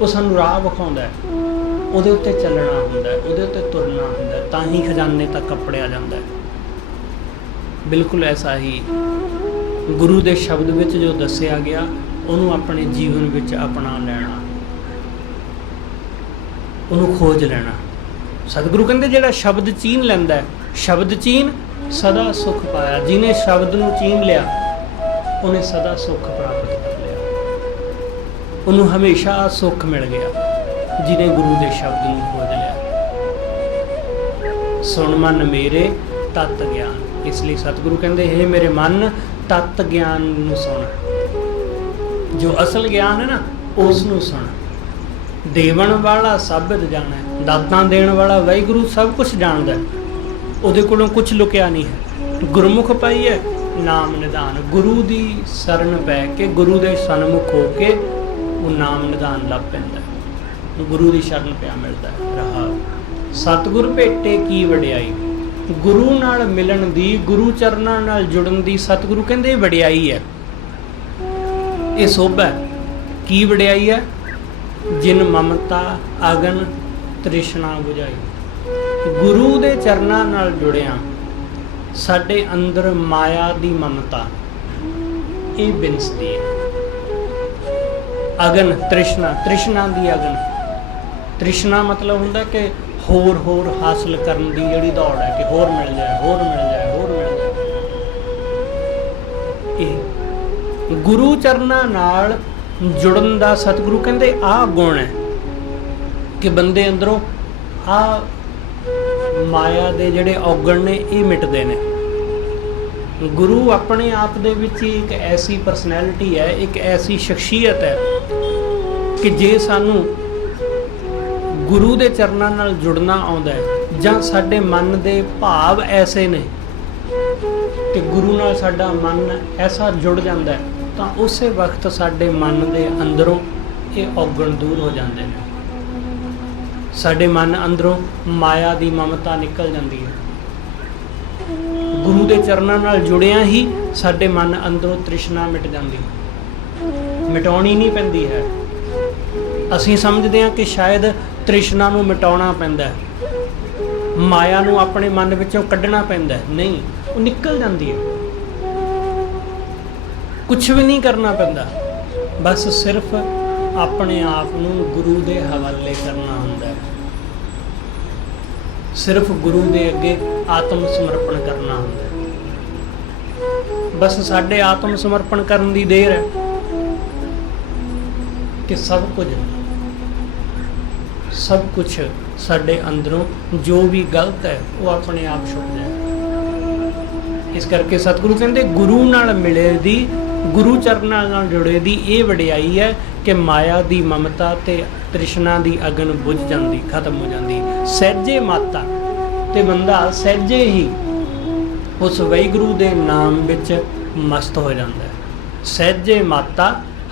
ਉਹ ਸਾਨੂੰ ਰਾਹ ਵਿਖਾਉਂਦਾ ਹੈ, ਉਹਦੇ ਉੱਤੇ ਚੱਲਣਾ ਹੁੰਦਾ ਹੈ, ਉਹਦੇ ਉੱਤੇ ਤੁਰਨਾ ਹੁੰਦਾ ਹੈ, ਤਾਂ ਹੀ ਖਜ਼ਾਨੇ ਤੱਕ ਕੱਪੜਿਆ ਜਾਂਦਾ ਹੈ। ਬਿਲਕੁਲ ਐਸਾ ਹੀ ਗੁਰੂ ਦੇ ਸ਼ਬਦ ਵਿੱਚ ਜੋ ਦੱਸਿਆ ਗਿਆ ਉਹਨੂੰ ਆਪਣੇ ਜੀਵਨ ਵਿੱਚ ਅਪਣਾ ਲੈਣਾ, ਉਹਨੂੰ ਖੋਜ ਲੈਣਾ। ਸਤਿਗੁਰੂ ਕਹਿੰਦੇ ਜਿਹੜਾ ਸ਼ਬਦ ਚੀਨ ਲੈਂਦਾ, ਸ਼ਬਦ ਚੀਨ ਸਦਾ ਸੁਖ ਪਾਇਆ। ਜਿਹਨੇ ਸ਼ਬਦ ਨੂੰ ਚੀਨ ਲਿਆ ਉਹਨੇ ਸਦਾ ਸੁੱਖ ਪ੍ਰਾਪਤ ਕਰ ਲਿਆ, ਉਹਨੂੰ ਹਮੇਸ਼ਾ ਸੁੱਖ ਮਿਲ ਗਿਆ ਜਿਹਨੇ ਗੁਰੂ ਦੇ ਸ਼ਬਦ ਨੂੰ ਖੋਜ ਲਿਆ। ਸੁਣ ਮਨ ਮੇਰੇ ਤਤ ਗਿਆਨ। ਇਸ ਲਈ ਸਤਿਗੁਰੂ ਕਹਿੰਦੇ ਹੈ ਮੇਰੇ ਮਨ ਤਤ ਗਿਆਨ ਨੂੰ ਸੁਣ। ਜੋ ਅਸਲ ਗਿਆਨ ਹੈ ਨਾ ਉਸ ਨੂੰ ਸੁਣ। ਦੇਵਣ ਵਾਲਾ ਸਭਿਤ ਜਾਣਾ, ਦਾਤਾਂ ਦੇਣ ਵਾਲਾ ਵਾਹਿਗੁਰੂ ਸਭ ਕੁਝ ਜਾਣਦਾ, ਉਹਦੇ ਕੋਲੋਂ ਕੁਝ ਲੁਕਿਆ ਨਹੀਂ ਹੈ। ਗੁਰਮੁਖ ਪਾਈ ਹੈ ਨਾਮ ਨਿਧਾਨ। ਗੁਰੂ ਦੀ ਸ਼ਰਨ ਪੈ ਕੇ, ਗੁਰੂ ਦੇ ਸਨਮੁਖ ਹੋ ਕੇ ਉਹ ਨਾਮ ਨਿਧਾਨ ਲੱਭ ਪੈਂਦਾ, ਗੁਰੂ ਦੀ ਸ਼ਰਨ ਪਿਆ ਮਿਲਦਾ ਰਹਾ। ਸਤਿਗੁਰ ਭੇਟੇ ਕੀ ਵਡਿਆਈ। ਗੁਰੂ ਨਾਲ ਮਿਲਣ ਦੀ, ਗੁਰੂ ਚਰਨਾਂ ਨਾਲ ਜੁੜਨ ਦੀ ਸਤਿਗੁਰੂ ਕਹਿੰਦੇ ਇਹ ਵਡਿਆਈ ਹੈ, ਇਹ ਸੋਭਾ ਹੈ। ਕੀ ਵਡਿਆਈ ਹੈ? ਜਿਨ ਮਮਤਾ ਅਗਨ ਤ੍ਰਿਸ਼ਨਾ ਬੁਝਾਈ। ਗੁਰੂ ਦੇ ਚਰਨਾਂ ਨਾਲ ਜੁੜਿਆ ਸਾਡੇ ਅੰਦਰ ਮਾਇਆ ਦੀ ਮਮਤਾ ਇਹ ਬਿਨਸਦੀ ਹੈ। ਅਗਨ ਤ੍ਰਿਸ਼ਨਾ, ਤ੍ਰਿਸ਼ਨਾ ਦੀ ਅਗਨ। ਤ੍ਰਿਸ਼ਨਾ ਮਤਲਬ ਹੁੰਦਾ ਕਿ ਹੋਰ ਹੋਰ ਹਾਸਲ ਕਰਨ ਦੀ ਜਿਹੜੀ ਦੌੜ ਹੈ, ਕਿ ਹੋਰ ਮਿਲ ਜਾਏ, ਹੋਰ ਮਿਲ ਜਾਏ, ਹੋਰ ਮਿਲ ਜਾਏ। ਇਹ ਗੁਰੂ ਚਰਨਾਂ ਨਾਲ ਜੁੜਨ ਦਾ ਸਤਿਗੁਰੂ ਕਹਿੰਦੇ ਆਹ ਗੁਣ ਹੈ ਕਿ ਬੰਦੇ ਅੰਦਰੋਂ ਆਹ ਮਾਇਆ ਦੇ ਜਿਹੜੇ ਔਗਣ ਨੇ ਇਹ ਮਿਟਦੇ ਨੇ। ਗੁਰੂ ਆਪਣੇ ਆਪ ਦੇ ਵਿੱਚ ਹੀ ਇੱਕ ਐਸੀ ਪਰਸਨੈਲਿਟੀ ਹੈ, ਇੱਕ ਐਸੀ ਸ਼ਖਸੀਅਤ ਹੈ ਕਿ ਜੇ ਸਾਨੂੰ ਗੁਰੂ ਦੇ ਚਰਨਾਂ ਨਾਲ ਜੁੜਨਾ ਆਉਂਦਾ ਹੈ ਜਾਂ ਸਾਡੇ ਮਨ ਦੇ ਭਾਵ ਐਸੇ ਨੇ ਕਿ ਗੁਰੂ ਨਾਲ ਸਾਡਾ ਮਨ ਐਸਾ ਜੁੜ ਜਾਂਦਾ ਹੈ, ਤਾਂ ਉਸੇ ਵਕਤ ਸਾਡੇ ਮਨ ਦੇ ਅੰਦਰੋਂ ਇਹ ਔਗਣ ਦੂਰ ਹੋ ਜਾਂਦੇ ਨੇ। ਸਾਡੇ ਮਨ ਅੰਦਰੋਂ ਮਾਇਆ ਦੀ ਮਮਤਾ ਨਿਕਲ ਜਾਂਦੀ ਹੈ। ਗੁਰੂ ਦੇ ਚਰਨਾਂ ਨਾਲ ਜੁੜਿਆਂ ਹੀ ਸਾਡੇ ਮਨ ਅੰਦਰੋਂ ਤ੍ਰਿਸ਼ਨਾ ਮਿਟ ਜਾਂਦੀ, ਮਿਟਾਉਣੀ ਨਹੀਂ ਪੈਂਦੀ ਹੈ। ਅਸੀਂ ਸਮਝਦੇ ਹਾਂ ਕਿ ਸ਼ਾਇਦ ਤ੍ਰਿਸ਼ਨਾ ਨੂੰ ਮਿਟਾਉਣਾ ਪੈਂਦਾ ਹੈ, ਮਾਇਆ ਨੂੰ ਆਪਣੇ ਮਨ ਵਿੱਚੋਂ ਕੱਢਣਾ ਪੈਂਦਾ। ਨਹੀਂ, ਉਹ ਨਿਕਲ ਜਾਂਦੀ ਹੈ। ਕੁਛ ਵੀ ਨਹੀਂ ਕਰਨਾ ਪੈਂਦਾ, ਬਸ ਸਿਰਫ ਆਪਣੇ ਆਪ ਨੂੰ ਗੁਰੂ ਦੇ ਹਵਾਲੇ ਕਰਨਾ ਹੁੰਦਾ ਹੈ। ਸਿਰਫ ਗੁਰੂ ਦੇ ਅੱਗੇ ਆਤਮ ਸਮਰਪਣ ਕਰਨਾ ਹੁੰਦਾ ਹੈ। ਬਸ ਸਾਡੇ ਆਤਮ ਸਮਰਪਣ ਕਰਨ ਦੀ ਦੇਰ ਹੈ ਕਿ ਸਭ ਕੁਝ ਸਾਡੇ ਅੰਦਰੋਂ ਜੋ ਵੀ ਗਲਤ ਹੈ ਉਹ ਆਪਣੇ ਆਪ ਛੁੱਟ ਜਾਏ। ਇਸ ਕਰਕੇ ਸਤਿਗੁਰੂ ਕਹਿੰਦੇ ਗੁਰੂ ਨਾਲ ਮਿਲੇ ਦੀ, ਗੁਰੂ ਚਰਨਾਂ ਨਾਲ ਜੁੜੇ ਦੀ ਇਹ ਵਡਿਆਈ ਹੈ ਕਿ ਮਾਇਆ ਦੀ ਮਮਤਾ ਤੇ ਤ੍ਰਿਸ਼ਨਾ ਦੀ ਅਗਨ ਬੁਝ ਜਾਂਦੀ, ਖਤਮ ਹੋ ਜਾਂਦੀ। ਸਹਿਜੇ ਮਾਤਾ ਤੇ ਬੰਦਾ ਸਹਿਜੇ ਹੀ ਉਸ ਵਾਹਿਗੁਰੂ ਦੇ ਨਾਮ ਵਿੱਚ ਮਸਤ ਹੋ ਜਾਂਦਾ ਹੈ। ਸਹਿਜੇ ਮਾਤਾ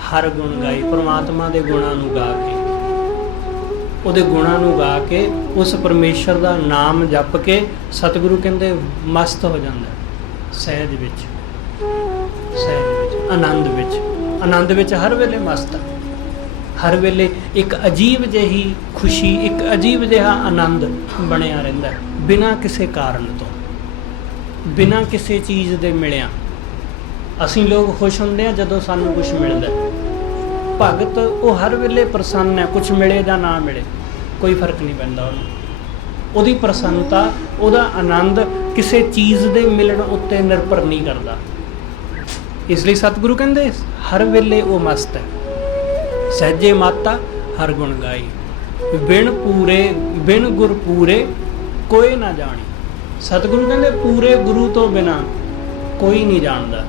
ਹਰ ਗੁਣ ਗਾਈ। ਪਰਮਾਤਮਾ ਦੇ ਗੁਣਾਂ ਨੂੰ ਗਾ ਕੇ, ਉਹਦੇ ਗੁਣਾਂ ਨੂੰ ਗਾ ਕੇ, ਉਸ ਪਰਮੇਸ਼ਰ ਦਾ ਨਾਮ ਜਪ ਕੇ ਸਤਿਗੁਰੂ ਕਹਿੰਦੇ ਮਸਤ ਹੋ ਜਾਂਦਾ ਹੈ। ਸਹਿਜ ਵਿੱਚ, ਆਨੰਦ ਵਿੱਚ, ਆਨੰਦ ਵਿੱਚ ਹਰ ਵੇਲੇ ਮਸਤ, ਹਰ ਵੇਲੇ ਇੱਕ ਅਜੀਬ ਜਿਹੀ ਖੁਸ਼ੀ, ਇੱਕ ਅਜੀਬ ਜਿਹਾ ਆਨੰਦ ਬਣਿਆ ਰਹਿੰਦਾ ਬਿਨਾਂ ਕਿਸੇ ਕਾਰਨ ਤੋਂ। ਬਿਨਾਂ ਕਿਸੇ ਚੀਜ਼ ਦੇ ਮਿਲਿਆ। ਅਸੀਂ ਲੋਕ ਖੁਸ਼ ਹੁੰਦੇ ਹਾਂ ਜਦੋਂ ਸਾਨੂੰ ਕੁਝ ਮਿਲਦਾ। ਭਗਤ ਉਹ ਹਰ ਵੇਲੇ ਪ੍ਰਸੰਨ ਹੈ, ਕੁਝ ਮਿਲੇ ਜਾਂ ਨਾ ਮਿਲੇ ਕੋਈ ਫਰਕ ਨਹੀਂ ਪੈਂਦਾ ਉਹਨੂੰ। ਉਹਦੀ ਪ੍ਰਸੰਨਤਾ, ਉਹਦਾ ਆਨੰਦ ਕਿਸੇ ਚੀਜ਼ ਦੇ ਮਿਲਣ ਉੱਤੇ ਨਿਰਭਰ ਨਹੀਂ ਕਰਦਾ। ਇਸ ਲਈ ਸਤਿਗੁਰੂ ਕਹਿੰਦੇ ਹਰ ਵੇਲੇ ਉਹ ਮਸਤ ਹੈ। ਸਹਿਜੇ ਮਾਤਾ ਹਰ ਗੁਣ ਗਾਈ, ਬਿਨ ਗੁਰ ਪੂਰੇ ਕੋਈ ਨਾ ਜਾਣੀ। ਸਤਿਗੁਰੂ ਕਹਿੰਦੇ ਪੂਰੇ ਗੁਰੂ ਤੋਂ ਬਿਨਾਂ ਕੋਈ ਨਹੀਂ ਜਾਣਦਾ।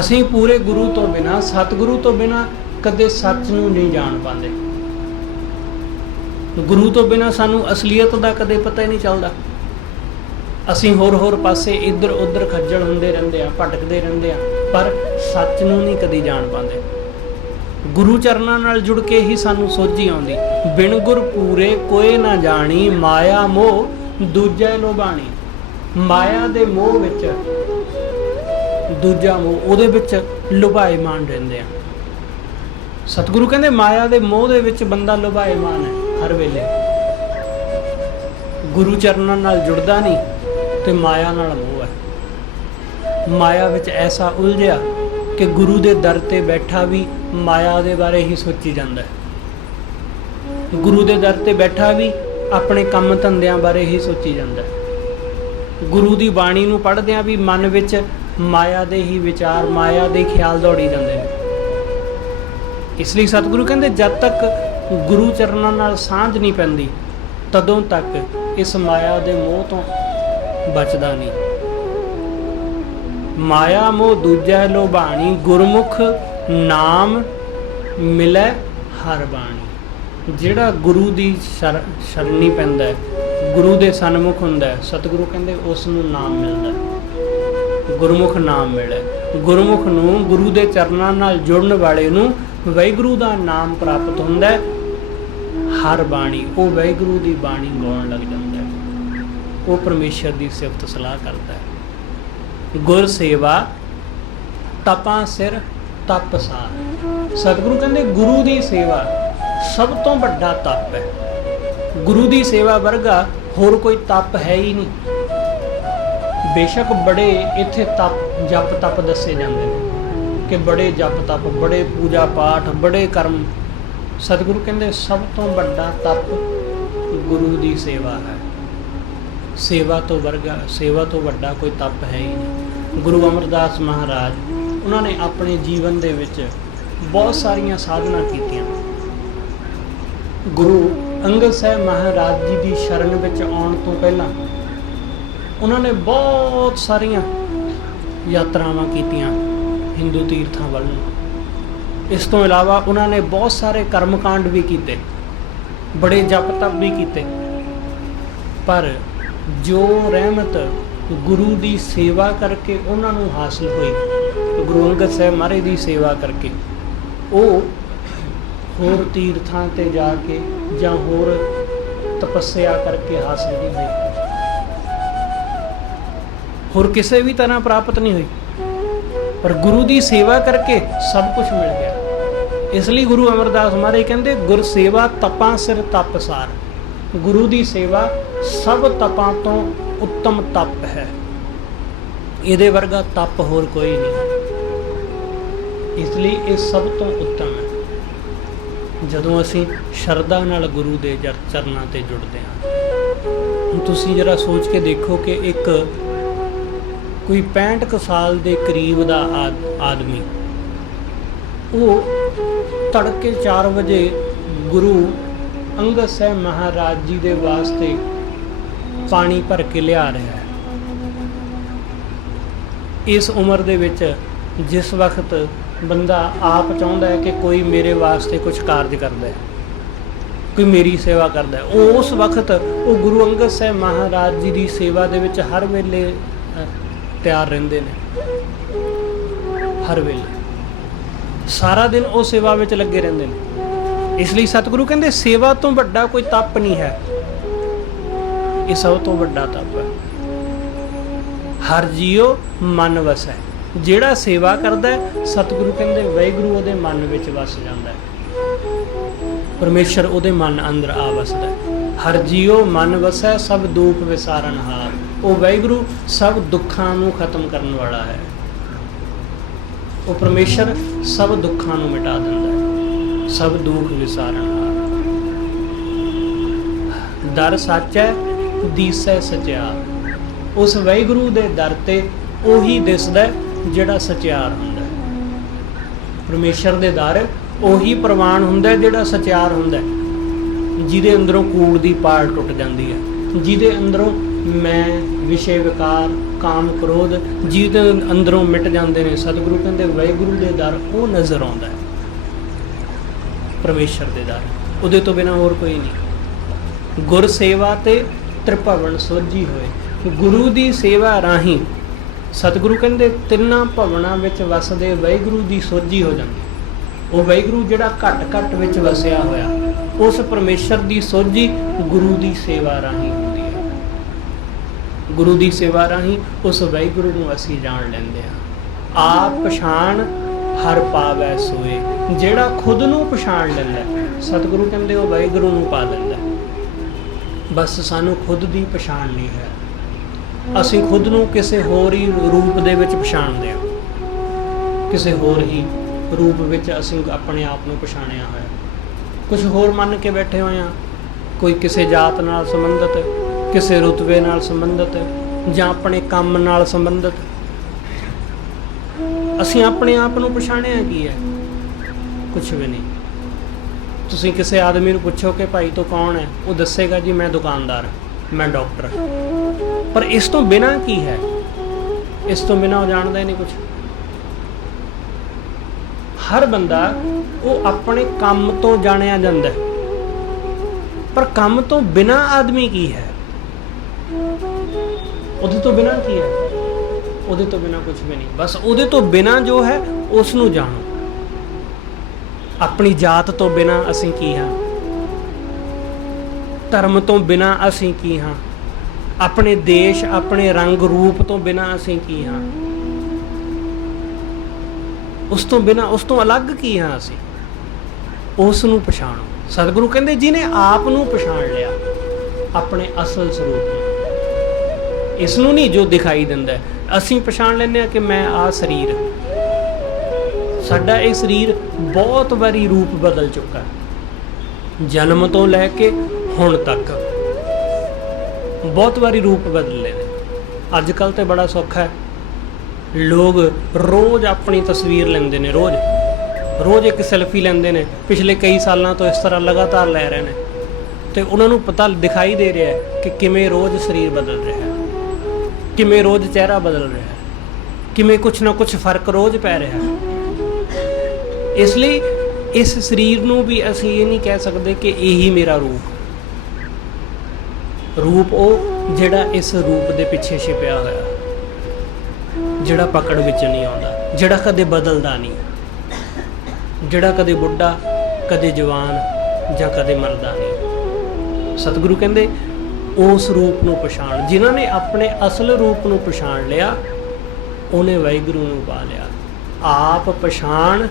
ਅਸੀਂ ਪੂਰੇ ਗੁਰੂ ਤੋਂ ਬਿਨਾਂ, ਸਤਿਗੁਰੂ ਤੋਂ ਬਿਨਾਂ ਕਦੇ ਸੱਚ ਨੂੰ ਨਹੀਂ ਜਾਣ ਪਾਉਂਦੇ। ਗੁਰੂ ਤੋਂ ਬਿਨਾਂ ਸਾਨੂੰ ਅਸਲੀਅਤ ਦਾ ਕਦੇ ਪਤਾ ਹੀ ਨਹੀਂ ਚੱਲਦਾ। ਅਸੀਂ ਹੋਰ ਪਾਸੇ ਇੱਧਰ ਉੱਧਰ ਖੱਜਲ ਹੁੰਦੇ ਰਹਿੰਦੇ ਆ, ਭਟਕਦੇ ਰਹਿੰਦੇ ਆ, ਪਰ ਸੱਚ ਨੂੰ ਨਹੀਂ ਕਦੀ ਜਾਣ ਪਾਉਂਦੇ। ਗੁਰੂ ਚਰਨਾਂ ਨਾਲ ਜੁੜ ਕੇ ਹੀ ਸਾਨੂੰ ਸੋਝੀ ਆਉਂਦੀ। ਬਿਨ ਗੁਰ ਪੂਰੇ ਕੋਈ ਨਾ ਜਾਣੀ, ਮਾਇਆ ਮੋਹ ਦੂਜੇ ਲੋਭਾਣੀ। ਮਾਇਆ ਦੇ ਮੋਹ ਵਿੱਚ, ਦੂਜਾ ਮੋਹ, ਉਹਦੇ ਵਿੱਚ ਲੁਭਾਏਮਾਨ ਰਹਿੰਦੇ ਆ। ਸਤਿਗੁਰੂ ਕਹਿੰਦੇ ਮਾਇਆ ਦੇ ਮੋਹ ਦੇ ਵਿੱਚ ਬੰਦਾ ਲੁਭਾਏਮਾਨ ਹੈ ਹਰ ਵੇਲੇ। ਗੁਰੂ ਚਰਨਾਂ ਨਾਲ ਜੁੜਦਾ ਨਹੀਂ ਤੇ ਮਾਇਆ ਨਾਲ ਮੋਹ ਹੈ। ਮਾਇਆ ਵਿੱਚ ਐਸਾ ਉਲਝਿਆ ਕਿ ਗੁਰੂ ਦੇ ਦਰ ਤੇ ਬੈਠਾ ਵੀ ਮਾਇਆ ਦੇ ਬਾਰੇ ਹੀ ਸੋਚੀ ਜਾਂਦਾ ਹੈ। ਗੁਰੂ ਦੇ ਦਰ ਤੇ ਬੈਠਾ ਵੀ ਆਪਣੇ ਕੰਮ ਧੰਦਿਆਂ ਬਾਰੇ ਹੀ ਸੋਚੀ ਜਾਂਦਾ ਹੈ। ਗੁਰੂ ਦੀ ਬਾਣੀ ਨੂੰ ਪੜ੍ਹਦਿਆਂ ਵੀ ਮਨ ਵਿੱਚ ਮਾਇਆ ਦੇ ਹੀ ਵਿਚਾਰ, ਮਾਇਆ ਦੇ ਖਿਆਲ ਦੌੜੀ ਜਾਂਦੇ ਨੇ। ਇਸ ਲਈ ਸਤਿਗੁਰੂ ਕਹਿੰਦੇ ਜਦ ਤੱਕ ਗੁਰੂ ਚਰਨਾਂ ਨਾਲ ਸਾਂਝ ਨਹੀਂ ਪੈਂਦੀ ਤਦੋਂ ਤੱਕ ਇਸ ਮਾਇਆ ਦੇ ਮੋਹ ਤੋਂ ਬਚਦਾ ਨਹੀਂ। ਮਾਇਆ ਮੋਹ ਦੂਜਾ ਲੋਭਾਣੀ, ਗੁਰਮੁਖ ਨਾਮ ਮਿਲੈ ਹਰ ਬਾਣੀ। ਜਿਹੜਾ ਗੁਰੂ ਦੀ ਸ਼ਰਣੀ ਪੈਂਦਾ ਹੈ, ਗੁਰੂ ਦੇ ਸਨਮੁਖ ਹੁੰਦਾ ਹੈ, ਸਤਿਗੁਰੂ ਕਹਿੰਦੇ ਉਸ ਨੂੰ ਨਾਮ ਮਿਲਦਾ ਹੈ। ਗੁਰਮੁਖ ਨਾਮ ਮਿਲੇ। ਗੁਰਮੁਖ ਨੂੰ, ਗੁਰੂ ਦੇ ਚਰਨਾਂ ਨਾਲ ਜੁੜਨ ਵਾਲੇ ਨੂੰ ਵਾਹਿਗੁਰੂ ਦਾ ਨਾਮ ਪ੍ਰਾਪਤ ਹੁੰਦਾ ਹੈ। ਹਰ ਬਾਣੀ, ਉਹ ਵਾਹਿਗੁਰੂ ਦੀ ਬਾਣੀ ਗਾਉਣ ਲੱਗ ਜਾਂਦਾ ਹੈ। ਉਹ ਪਰਮੇਸ਼ਰ ਦੀ ਸਿਫਤ ਸਲਾਹ ਕਰਦਾ ਹੈ। ਗੁਰ ਸੇਵਾ ਤਪਾਂ ਸਿਰ ਤਪ ਸਾਰ। ਸਤਿਗੁਰੂ ਕਹਿੰਦੇ ਗੁਰੂ ਦੀ ਸੇਵਾ ਸਭ ਤੋਂ ਵੱਡਾ ਤਪ ਹੈ। ਗੁਰੂ ਦੀ ਸੇਵਾ ਵਰਗਾ ਹੋਰ ਕੋਈ ਤਪ ਹੈ ਹੀ ਨਹੀਂ। ਬੇਸ਼ੱਕ ਬੜੇ ਇੱਥੇ ਤਪ, ਜਪ ਤਪ ਦੱਸੇ ਜਾਂਦੇ ਨੇ ਕਿ ਬੜੇ ਜਪ ਤਪ, ਬੜੇ ਪੂਜਾ ਪਾਠ, ਬੜੇ ਕਰਮ। ਸਤਿਗੁਰੂ ਕਹਿੰਦੇ ਸਭ ਤੋਂ ਵੱਡਾ ਤਪ ਗੁਰੂ ਦੀ ਸੇਵਾ ਹੈ। ਸੇਵਾ ਤੋਂ ਵਰਗਾ, ਸੇਵਾ ਤੋਂ ਵੱਡਾ ਕੋਈ ਤਪ ਹੈ ਹੀ ਨਹੀਂ। ਗੁਰੂ ਅਮਰਦਾਸ ਮਹਾਰਾਜ, ਉਹਨਾਂ ਨੇ ਆਪਣੇ ਜੀਵਨ ਦੇ ਵਿੱਚ ਬਹੁਤ ਸਾਰੀਆਂ ਸਾਧਨਾ ਕੀਤੀਆਂ। ਗੁਰੂ ਅੰਗਦ ਸਾਹਿਬ ਮਹਾਰਾਜ ਜੀ ਦੀ ਸ਼ਰਨ ਵਿੱਚ ਆਉਣ ਤੋਂ ਪਹਿਲਾਂ ਉਹਨਾਂ ਨੇ ਬਹੁਤ ਸਾਰੀਆਂ ਯਾਤਰਾਵਾਂ ਕੀਤੀਆਂ ਹਿੰਦੂ ਤੀਰਥਾਂ ਵੱਲ ਨੂੰ। ਇਸ ਤੋਂ ਇਲਾਵਾ ਉਹਨਾਂ ਨੇ ਬਹੁਤ ਸਾਰੇ ਕਰਮਕਾਂਡ ਵੀ ਕੀਤੇ, ਬੜੇ ਜਪ ਤਪ ਵੀ ਕੀਤੇ। ਪਰ ਜੋ ਰਹਿਮਤ ਗੁਰੂ ਦੀ ਸੇਵਾ ਕਰਕੇ ਉਹਨਾਂ ਨੂੰ ਹਾਸਲ ਹੋਈ, ਗੁਰੂ ਅੰਗਦ ਸਾਹਿਬ ਮਹਾਰਾਜ ਦੀ ਸੇਵਾ ਕਰਕੇ, ਉਹ ਹੋਰ ਤੀਰਥਾਂ ਤੇ ਜਾ ਕੇ ਜਾਂ ਹੋਰ ਤਪੱਸਿਆ ਕਰਕੇ ਹਾਸਲ ਨਹੀਂ ਹੋਈ, ਹੋਰ ਕਿਸੇ ਵੀ ਤਰ੍ਹਾਂ ਪ੍ਰਾਪਤ ਨਹੀਂ ਹੋਈ। ਪਰ ਗੁਰੂ ਦੀ ਸੇਵਾ ਕਰਕੇ ਸਭ ਕੁਝ ਮਿਲ ਗਿਆ। ਇਸ ਲਈ ਗੁਰੂ ਅਮਰਦਾਸ ਮਹਾਰਾਜ ਕਹਿੰਦੇ ਗੁਰ ਸੇਵਾ ਤਪਾਂ ਸਿਰ ਤਪ ਸਾਰ। ਗੁਰੂ ਦੀ ਸੇਵਾ ਸਭ ਤਪਾਂ ਤੋਂ ਉੱਤਮ ਤਪ ਹੈ। ਇਹਦੇ ਵਰਗਾ ਤਪ ਹੋਰ ਕੋਈ ਨਹੀਂ। ਇਸ ਲਈ ਇਹ ਸਭ ਤੋਂ ਉੱਤਮ ਹੈ। ਜਦੋਂ ਅਸੀਂ ਸ਼ਰਧਾ ਨਾਲ ਗੁਰੂ ਦੇ ਚਰਨਾਂ ਤੇ ਜੁੜਦੇ ਹਾਂ। ਹੁਣ ਤੁਸੀਂ ਜਰਾ ਸੋਚ ਕੇ ਦੇਖੋ ਕਿ ਇੱਕ ਕੋਈ 65 ਕੁ ਸਾਲ ਦੇ ਕਰੀਬ ਦਾ ਆਦਮੀ, ਉਹ ਤੜਕੇ 4 ਵਜੇ ਗੁਰੂ ਅੰਗਦ ਸਾਹਿਬ ਮਹਾਰਾਜ ਜੀ ਦੇ ਵਾਸਤੇ ਪਾਣੀ ਭਰ ਕੇ ਲਿਆ ਰਿਹਾ ਹੈ। ਇਸ ਉਮਰ ਦੇ ਵਿੱਚ ਜਿਸ ਵਕਤ ਬੰਦਾ ਆਪ ਚਾਹੁੰਦਾ ਹੈ ਕਿ ਕੋਈ ਮੇਰੇ ਵਾਸਤੇ ਕੁਝ ਕਾਰਜ ਕਰਦਾ ਹੈ, ਕੋਈ ਮੇਰੀ ਸੇਵਾ ਕਰਦਾ ਹੈ, ਉਸ ਵਕਤ ਉਹ ਗੁਰੂ ਅੰਗਦ ਸਾਹਿਬ ਮਹਾਰਾਜ ਜੀ ਦੀ ਸੇਵਾ ਦੇ ਵਿੱਚ ਹਰ ਵੇਲੇ ਤਿਆਰ ਰਹਿੰਦੇ ਨੇ। ਹਰ ਵੇਲੇ ਸਾਰਾ ਦਿਨ ਉਹ ਸੇਵਾ ਵਿੱਚ ਲੱਗੇ ਰਹਿੰਦੇ ਨੇ। ਇਸ ਲਈ ਸਤਿਗੁਰੂ ਕਹਿੰਦੇ ਸੇਵਾ ਤੋਂ ਵੱਡਾ ਕੋਈ ਤਪ ਨਹੀਂ ਹੈ। ਇਹ ਸਭ ਤੋਂ ਵੱਡਾ ਤਪ ਹੈ। ਹਰ ਜੀਉ ਮਨ ਵਸੈ। ਜਿਹੜਾ ਸੇਵਾ ਕਰਦਾ ਹੈ, ਸਤਿਗੁਰੂ ਕਹਿੰਦੇ ਵਾਹਿਗੁਰੂ ਉਹਦੇ ਮਨ ਵਿੱਚ ਵਸ ਜਾਂਦਾ ਹੈ। ਪਰਮੇਸ਼ਰ ਉਹਦੇ ਮਨ ਅੰਦਰ ਆ ਵਸਦਾ ਹੈ। ਹਰ ਜੀਉ ਮਨ ਵਸੈ, ਸਭ ਦੂਖ ਵਿਸਾਰਨ ਹਾਰ। ਉਹ ਵਾਹਿਗੁਰੂ ਸਭ ਦੁੱਖਾਂ ਨੂੰ ਖਤਮ ਕਰਨ ਵਾਲਾ ਹੈ। ਉਹ ਪਰਮੇਸ਼ਰ ਸਭ ਦੁੱਖਾਂ ਨੂੰ ਮਿਟਾ ਦਿੰਦਾ ਹੈ, ਸਭ ਦੁੱਖ ਵਿਸਾਰਨ ਵਾਲਾ। ਦਰ ਸੱਚ ਹੈ ਦੀਸੈ ਸਚਿਆਰ। ਉਸ ਵਾਹਿਗੁਰੂ ਦੇ ਦਰ ਤੇ ਉਹੀ ਦਿਸਦਾ ਜਿਹੜਾ ਸਚਿਆਰ ਹੁੰਦਾ ਹੈ। ਪਰਮੇਸ਼ਰ ਦੇ ਦਰ ਉਹੀ ਪ੍ਰਵਾਨ ਹੁੰਦਾ ਜਿਹੜਾ ਸਚਿਆਰ ਹੁੰਦਾ, ਜਿਹਦੇ ਅੰਦਰੋਂ ਕੂੜ ਦੀ ਪਾਲ ਟੁੱਟ ਜਾਂਦੀ ਹੈ, ਜਿਹਦੇ ਅੰਦਰੋਂ ਮੈਂ ਵਿਸ਼ੇ ਵਿਕਾਰ ਕਾਮ ਕ੍ਰੋਧ ਜਿਹਦੇ ਅੰਦਰੋਂ ਮਿਟ ਜਾਂਦੇ ਨੇ। ਸਤਿਗੁਰੂ ਕਹਿੰਦੇ ਵਾਹਿਗੁਰੂ ਦੇ ਦਰ ਉਹ ਨਜ਼ਰ ਆਉਂਦਾ ਹੈ, ਪਰਮੇਸ਼ਰ ਦੇ ਦਰ, ਉਹਦੇ ਤੋਂ ਬਿਨਾਂ ਹੋਰ ਕੋਈ ਨਹੀਂ। ਗੁਰ ਸੇਵਾ ਤੇ ਤ੍ਰਿਭਵਨ ਸੋਝੀ ਹੋਏ। ਗੁਰੂ ਦੀ ਸੇਵਾ ਰਾਹੀਂ ਸਤਿਗੁਰੂ ਕਹਿੰਦੇ ਤਿੰਨਾਂ ਭਵਨਾਂ ਵਿੱਚ ਵਸਦੇ ਵਾਹਿਗੁਰੂ ਦੀ ਸੋਝੀ ਹੋ ਜਾਂਦੀ। ਉਹ ਵਾਹਿਗੁਰੂ ਜਿਹੜਾ ਘੱਟ ਘੱਟ ਵਿੱਚ ਵਸਿਆ ਹੋਇਆ, ਉਸ ਪਰਮੇਸ਼ਰ ਦੀ ਸੋਝੀ ਗੁਰੂ ਦੀ ਸੇਵਾ ਰਾਹੀਂ ਹੁੰਦੀ ਹੈ। ਗੁਰੂ ਦੀ ਸੇਵਾ ਰਾਹੀਂ ਉਸ ਵਾਹਿਗੁਰੂ ਨੂੰ ਅਸੀਂ ਜਾਣ ਲੈਂਦੇ ਹਾਂ। ਆਪ ਪਛਾਣ ਹਰ ਪਾਵੈ ਸੋਏ। ਜਿਹੜਾ ਖੁਦ ਨੂੰ ਪਛਾਣ ਲੈਂਦਾ, ਸਤਿਗੁਰੂ ਕਹਿੰਦੇ ਉਹ ਵਾਹਿਗੁਰੂ ਨੂੰ ਪਾ ਦਿੰਦਾ। ਬਸ ਸਾਨੂੰ ਖੁਦ ਦੀ ਪਛਾਣ ਨਹੀਂ ਹੈ, ਅਸੀਂ ਖੁਦ ਨੂੰ ਕਿਸੇ ਹੋਰ ਹੀ ਰੂਪ ਦੇ ਵਿੱਚ ਪਛਾਣਦੇ ਹਾਂ। ਕਿਸੇ ਹੋਰ ਹੀ ਰੂਪ ਵਿੱਚ ਅਸੀਂ ਆਪਣੇ ਆਪ ਨੂੰ ਪਛਾਣਿਆ ਹੋਇਆ, ਕੁਝ ਹੋਰ ਮੰਨ ਕੇ ਬੈਠੇ ਹੋਏ ਹਾਂ। ਕੋਈ ਕਿਸੇ ਜਾਤ ਨਾਲ ਸੰਬੰਧਿਤ, ਕਿਸੇ ਰੁਤਬੇ ਨਾਲ ਸੰਬੰਧਿਤ, ਜਾਂ ਆਪਣੇ ਕੰਮ ਨਾਲ ਸੰਬੰਧਿਤ। ਅਸੀਂ ਆਪਣੇ ਆਪ ਨੂੰ ਪਛਾਣਿਆ ਕੀ ਹੈ? ਕੁਛ ਵੀ ਨਹੀਂ। ਤੁਸੀਂ ਕਿਸੇ ਆਦਮੀ ਨੂੰ ਪੁੱਛੋ ਕਿ ਭਾਈ ਤੂੰ ਕੌਣ ਹੈ, ਉਹ ਦੱਸੇਗਾ ਜੀ ਮੈਂ ਦੁਕਾਨਦਾਰ, ਮੈਂ ਡਾਕਟਰ। ਪਰ ਇਸ ਤੋਂ ਬਿਨਾਂ ਕੀ ਹੈ? ਇਸ ਤੋਂ ਬਿਨਾਂ ਉਹ ਜਾਣਦਾ ਹੀ ਨਹੀਂ ਕੁਛ। ਹਰ ਬੰਦਾ ਉਹ ਆਪਣੇ ਕੰਮ ਤੋਂ ਜਾਣਿਆ ਜਾਂਦਾ ਹੈ, ਪਰ ਕੰਮ ਤੋਂ ਬਿਨਾਂ ਆਦਮੀ ਕੀ ਹੈ? ਉਹਦੇ ਤੋਂ ਬਿਨਾਂ ਕੀ ਹੈ? ਉਹਦੇ ਤੋਂ ਬਿਨਾਂ ਕੁਝ ਵੀ ਨਹੀਂ। ਬਸ ਉਹਦੇ ਤੋਂ ਬਿਨਾਂ ਜੋ ਹੈ ਉਸ ਨੂੰ ਜਾਣੋ। ਆਪਣੀ ਜਾਤ ਤੋਂ ਬਿਨਾਂ ਅਸੀਂ ਕੀ ਹਾਂ? ਧਰਮ ਤੋਂ ਬਿਨਾਂ ਅਸੀਂ ਕੀ ਹਾਂ? ਆਪਣੇ ਦੇਸ਼, ਆਪਣੇ ਰੰਗ ਰੂਪ ਤੋਂ ਬਿਨਾਂ ਅਸੀਂ ਕੀ ਹਾਂ? ਉਸ ਤੋਂ ਬਿਨਾਂ, ਉਸ ਤੋਂ ਅਲੱਗ ਕੀ ਹਾਂ ਅਸੀਂ? ਉਸ ਨੂੰ ਪਛਾਣੋ। ਸਤਿਗੁਰੂ ਕਹਿੰਦੇ ਜਿਹਨੇ ਆਪ ਨੂੰ ਪਛਾਣ ਲਿਆ, ਆਪਣੇ ਅਸਲ ਸਰੂਪ ਨੂੰ, ਇਸ ਨੂੰ ਨਹੀਂ ਜੋ ਦਿਖਾਈ ਦਿੰਦਾ। ਅਸੀਂ ਪਛਾਣ ਲੈਂਦੇ ਹਾਂ ਕਿ ਮੈਂ ਆਹ ਸਰੀਰ, ਸਾਡਾ ਇਹ ਸਰੀਰ ਬਹੁਤ ਵਾਰੀ ਰੂਪ ਬਦਲ ਚੁੱਕਾ, ਜਨਮ ਤੋਂ ਲੈ ਕੇ ਹੁਣ ਤੱਕ ਬਹੁਤ ਵਾਰੀ ਰੂਪ ਬਦਲੇ ਨੇ। ਅੱਜ ਕੱਲ੍ਹ ਤੇ ਬੜਾ ਸੌਖਾ ਹੈ, ਲੋਕ ਰੋਜ਼ ਆਪਣੀ ਤਸਵੀਰ ਲੈਂਦੇ ਨੇ, ਰੋਜ਼ ਇੱਕ ਸੈਲਫੀ ਲੈਂਦੇ ਨੇ। ਪਿਛਲੇ ਕਈ ਸਾਲਾਂ ਤੋਂ ਇਸ ਤਰ੍ਹਾਂ ਲਗਾਤਾਰ ਲੈ ਰਹੇ ਨੇ, ਤੇ ਉਹਨਾਂ ਨੂੰ ਪਤਾ ਦਿਖਾਈ ਦੇ ਰਿਹਾ ਹੈ ਕਿ ਕਿਵੇਂ ਰੋਜ਼ ਸਰੀਰ ਬਦਲ ਰਿਹਾ ਹੈ, ਕਿਵੇਂ ਰੋਜ਼ ਚਿਹਰਾ ਬਦਲ ਰਿਹਾ ਹੈ, ਕਿਵੇਂ ਕੁਛ ਨਾ ਕੁਛ ਫਰਕ ਰੋਜ਼ ਪੈ ਰਿਹਾ ਹੈ। ਇਸ ਲਈ ਇਸ ਸਰੀਰ ਨੂੰ ਵੀ ਅਸੀਂ ਇਹ ਨਹੀਂ ਕਹਿ ਸਕਦੇ ਕਿ ਇਹੀ ਮੇਰਾ ਰੂਪ ਉਹ ਜਿਹੜਾ ਇਸ ਰੂਪ ਦੇ ਪਿੱਛੇ ਛਿਪਿਆ ਹੋਇਆ, ਜਿਹੜਾ ਪਕੜ ਵਿੱਚ ਨਹੀਂ ਆਉਂਦਾ, ਜਿਹੜਾ ਕਦੇ ਬਦਲਦਾ ਨਹੀਂ, ਜਿਹੜਾ ਕਦੇ ਬੁੱਢਾ, ਕਦੇ ਜਵਾਨ ਜਾਂ ਕਦੇ ਮਰਦਾ ਨਹੀਂ। ਸਤਿਗੁਰੂ ਕਹਿੰਦੇ ਉਸ ਰੂਪ ਨੂੰ ਪਛਾਣ। ਜਿਨ੍ਹਾਂ ਨੇ ਆਪਣੇ ਅਸਲ ਰੂਪ ਨੂੰ ਪਛਾਣ ਲਿਆ, ਉਹਨੇ ਵਾਹਿਗੁਰੂ ਨੂੰ ਪਾ ਲਿਆ। ਆਪ ਪਛਾਣ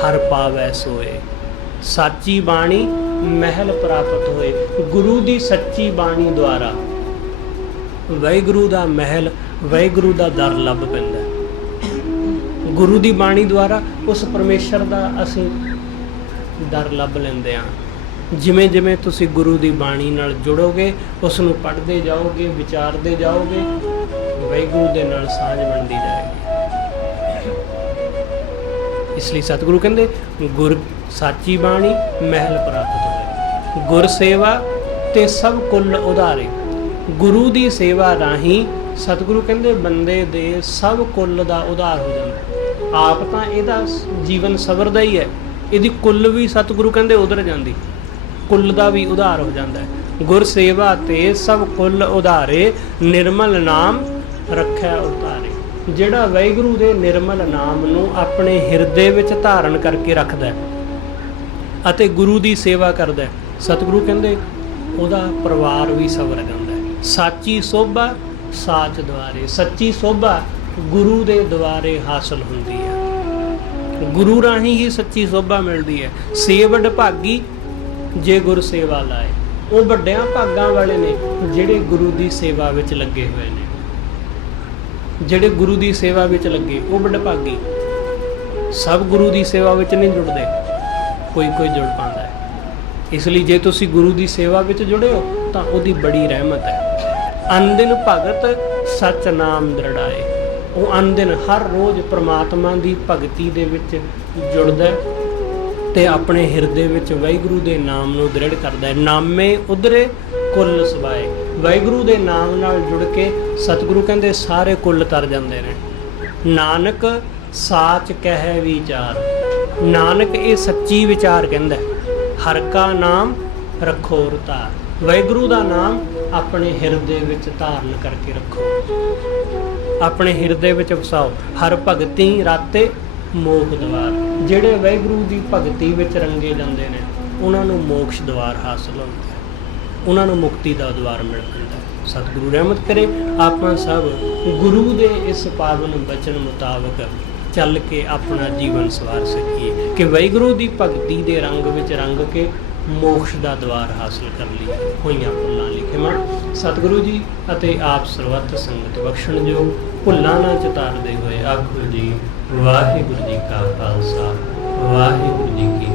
ਹਰ ਪਾਵੈ ਸੋਏ। ਸਾਚੀ ਬਾਣੀ ਮਹਿਲ ਪ੍ਰਾਪਤ ਹੋਏ। ਗੁਰੂ ਦੀ ਸੱਚੀ ਬਾਣੀ ਦੁਆਰਾ ਵਾਹਿਗੁਰੂ ਦਾ ਮਹਿਲ, ਵਾਹਿਗੁਰੂ ਦਾ ਦਰ ਲੱਭ ਪੈਂਦਾ। ਗੁਰੂ ਦੀ ਬਾਣੀ ਦੁਆਰਾ ਉਸ ਪਰਮੇਸ਼ਰ ਦਾ ਅਸੀਂ ਦਰ ਲੱਭ ਲੈਂਦੇ ਹਾਂ। ਜਿਵੇਂ ਜਿਵੇਂ ਤੁਸੀਂ ਗੁਰੂ ਦੀ ਬਾਣੀ ਨਾਲ ਜੁੜੋਗੇ, ਉਸ ਨੂੰ ਪੜ੍ਹਦੇ ਜਾਓਗੇ, ਵਿਚਾਰਦੇ ਜਾਓਗੇ, ਵਾਹਿਗੁਰੂ ਦੇ ਨਾਲ ਸਾਂਝ ਬਣਦੀ ਜਾਏਗੀ। ਇਸ ਲਈ ਸਤਿਗੁਰੂ ਕਹਿੰਦੇ ਗੁਰ ਸਾਚੀ ਬਾਣੀ ਮਹਿਲ ਪ੍ਰਾਪਤ ਹੋਏ। ਗੁਰ ਸੇਵਾ ਤੇ ਸਭ ਕੁੱਲ ਉਧਾਰੇ। ਗੁਰੂ ਦੀ ਸੇਵਾ ਰਾਹੀਂ ਸਤਿਗੁਰੂ ਕਹਿੰਦੇ ਬੰਦੇ ਦੇ ਸਭ ਕੁੱਲ ਦਾ ਉਧਾਰ ਹੋ ਜਾਂਦਾ। ਆਪ ਤਾਂ ਇਹਦਾ ਜੀਵਨ ਸਵਰਦਾ ਹੀ ਹੈ, ਇਹਦੀ ਕੁੱਲ ਵੀ ਸਤਿਗੁਰੂ ਕਹਿੰਦੇ ਉਧਰ ਜਾਂਦੀ, ਕੁੱਲ ਦਾ ਵੀ ਉਧਾਰ ਹੋ ਜਾਂਦਾ ਹੈ। ਗੁਰ ਸੇਵਾ ਤੇ ਸਭ ਕੁੱਲ ਉਧਾਰੇ, ਨਿਰਮਲ ਨਾਮ ਰੱਖਿਆ ਉਤਾਰੇ। ਜਿਹੜਾ ਵਾਹਿਗੁਰੂ ਦੇ ਨਿਰਮਲ ਨਾਮ ਨੂੰ ਆਪਣੇ ਹਿਰਦੇ ਵਿੱਚ ਧਾਰਨ ਕਰਕੇ ਰੱਖਦਾ ਅਤੇ ਗੁਰੂ ਦੀ ਸੇਵਾ ਕਰਦਾ, ਸਤਿਗੁਰੂ ਕਹਿੰਦੇ ਉਹਦਾ ਪਰਿਵਾਰ ਵੀ ਸਵਰ ਜਾਂਦਾ ਹੈ। ਸਾਚੀ ਸੋਭਾ ਸਾਚ ਦੁਆਰੇ। ਸੱਚੀ ਸੋਭਾ ਗੁਰੂ ਦੇ ਦੁਆਰੇ ਹਾਸਲ ਹੁੰਦੀ ਹੈ। ਗੁਰੂ ਰਾਹੀਂ ਹੀ ਸੱਚੀ ਸੋਭਾ ਮਿਲਦੀ ਹੈ। ਸੇਵਡ ਭਾਗੀ ਜੇ ਗੁਰ ਸੇਵਾ ਲਾਏ। ਉਹ ਵੱਡਿਆਂ ਭਾਗਾਂ ਵਾਲੇ ਨੇ ਜਿਹੜੇ ਗੁਰੂ ਦੀ ਸੇਵਾ ਵਿੱਚ ਲੱਗੇ ਹੋਏ ਨੇ। ਜਿਹੜੇ ਗੁਰੂ ਦੀ ਸੇਵਾ ਵਿੱਚ ਲੱਗੇ ਉਹ ਵਡਭਾਗੀ। ਸਭ ਗੁਰੂ ਦੀ ਸੇਵਾ ਵਿੱਚ ਨਹੀਂ ਜੁੜਦੇ, ਕੋਈ ਕੋਈ ਜੁੜ ਪਾਉਂਦਾ ਹੈ। ਇਸ ਲਈ ਜੇ ਤੁਸੀਂ ਗੁਰੂ ਦੀ ਸੇਵਾ ਵਿੱਚ ਜੁੜੇ ਹੋ ਤਾਂ ਉਹਦੀ ਬੜੀ ਰਹਿਮਤ ਹੈ। ਅਨਦਿਨ ਭਗਤ ਸਚ ਨਾਮ ਦ੍ਰਿੜਾਏ। ਉਹ ਅਨਦਿਨ ਹਰ ਰੋਜ਼ ਪ੍ਰਮਾਤਮਾ ਦੀ ਭਗਤੀ ਦੇ ਵਿੱਚ ਜੁੜਦਾ ਹੈ ਤੇ ਆਪਣੇ ਹਿਰਦੇ ਵਿੱਚ ਵਾਹਿਗੁਰੂ ਦੇ ਨਾਮ ਨੂੰ ਦ੍ਰਿੜ ਕਰਦਾ ਹੈ। ਨਾਮੇ ਉਧਰੇ ਕੁੱਲ ਸਬਾਏ। ਵਾਹਿਗੁਰੂ ਦੇ ਨਾਮ ਨਾਲ ਜੁੜ ਕੇ ਸਤਿਗੁਰੂ ਕਹਿੰਦੇ ਸਾਰੇ ਕੁੱਲ ਤਰ ਜਾਂਦੇ ਨੇ। ਨਾਨਕ ਸਾਚ ਕਹਿ ਵਿਚਾਰ। ਨਾਨਕ ਇਹ ਸੱਚੀ ਵਿਚਾਰ ਕਹਿੰਦਾ, ਹਰ ਕਾ ਨਾਮ ਰੱਖੋ ਧਾਰ। ਵਾਹਿਗੁਰੂ ਦਾ ਨਾਮ ਆਪਣੇ ਹਿਰਦੇ ਵਿੱਚ ਧਾਰਨ ਕਰਕੇ ਰੱਖੋ, ਆਪਣੇ ਹਿਰਦੇ ਵਿੱਚ ਵਸਾਓ। ਹਰ ਭਗਤੀ ਰਾਤੇ ਮੋਖ ਦਵਾਰ। ਜਿਹੜੇ ਵਾਹਿਗੁਰੂ ਦੀ ਭਗਤੀ ਵਿੱਚ ਰੰਗੇ ਜਾਂਦੇ ਨੇ ਉਹਨਾਂ ਨੂੰ ਮੋਕਸ਼ ਦਵਾਰ ਹਾਸਲ ਹੁੰਦਾ ਹੈ, ਉਹਨਾਂ ਨੂੰ ਮੁਕਤੀ ਦਾ ਦਵਾਰ ਮਿਲ ਜਾਂਦਾ ਹੈ। ਸਤਿਗੁਰੂ ਰਹਿਮਤ ਕਰੇ ਆਪਾਂ ਸਭ ਗੁਰੂ ਦੇ ਇਸ ਪਾਵਨ ਬਚਨ ਮੁਤਾਬਕ ਚੱਲ ਕੇ ਆਪਣਾ ਜੀਵਨ ਸਵਾਰ ਸਕੀਏ ਕਿ ਵਾਹਿਗੁਰੂ ਦੀ ਭਗਤੀ ਦੇ ਰੰਗ ਵਿੱਚ ਰੰਗ ਕੇ ਮੋਕਸ਼ ਦਾ ਦਵਾਰ ਹਾਸਲ ਕਰ ਲਈ ਹੋਈਆਂ ਭੁੱਲਾਂ ਲਈ ਖਿਮਾ। ਸਤਿਗੁਰੂ ਜੀ ਅਤੇ ਆਪ ਸਰਬੱਤ ਸੰਗਤ ਬਖਸ਼ਣ ਜੋ ਭੁੱਲਾਂ ਨਾ ਚਤਾਰਦੇ ਹੋਏ ਆਖੋ ਜੀ ਵਾਹਿਗੁਰੂ ਜੀ ਕਾ ਖਾਲਸਾ ਵਾਹਿਗੁਰੂ ਜੀ ਕੀ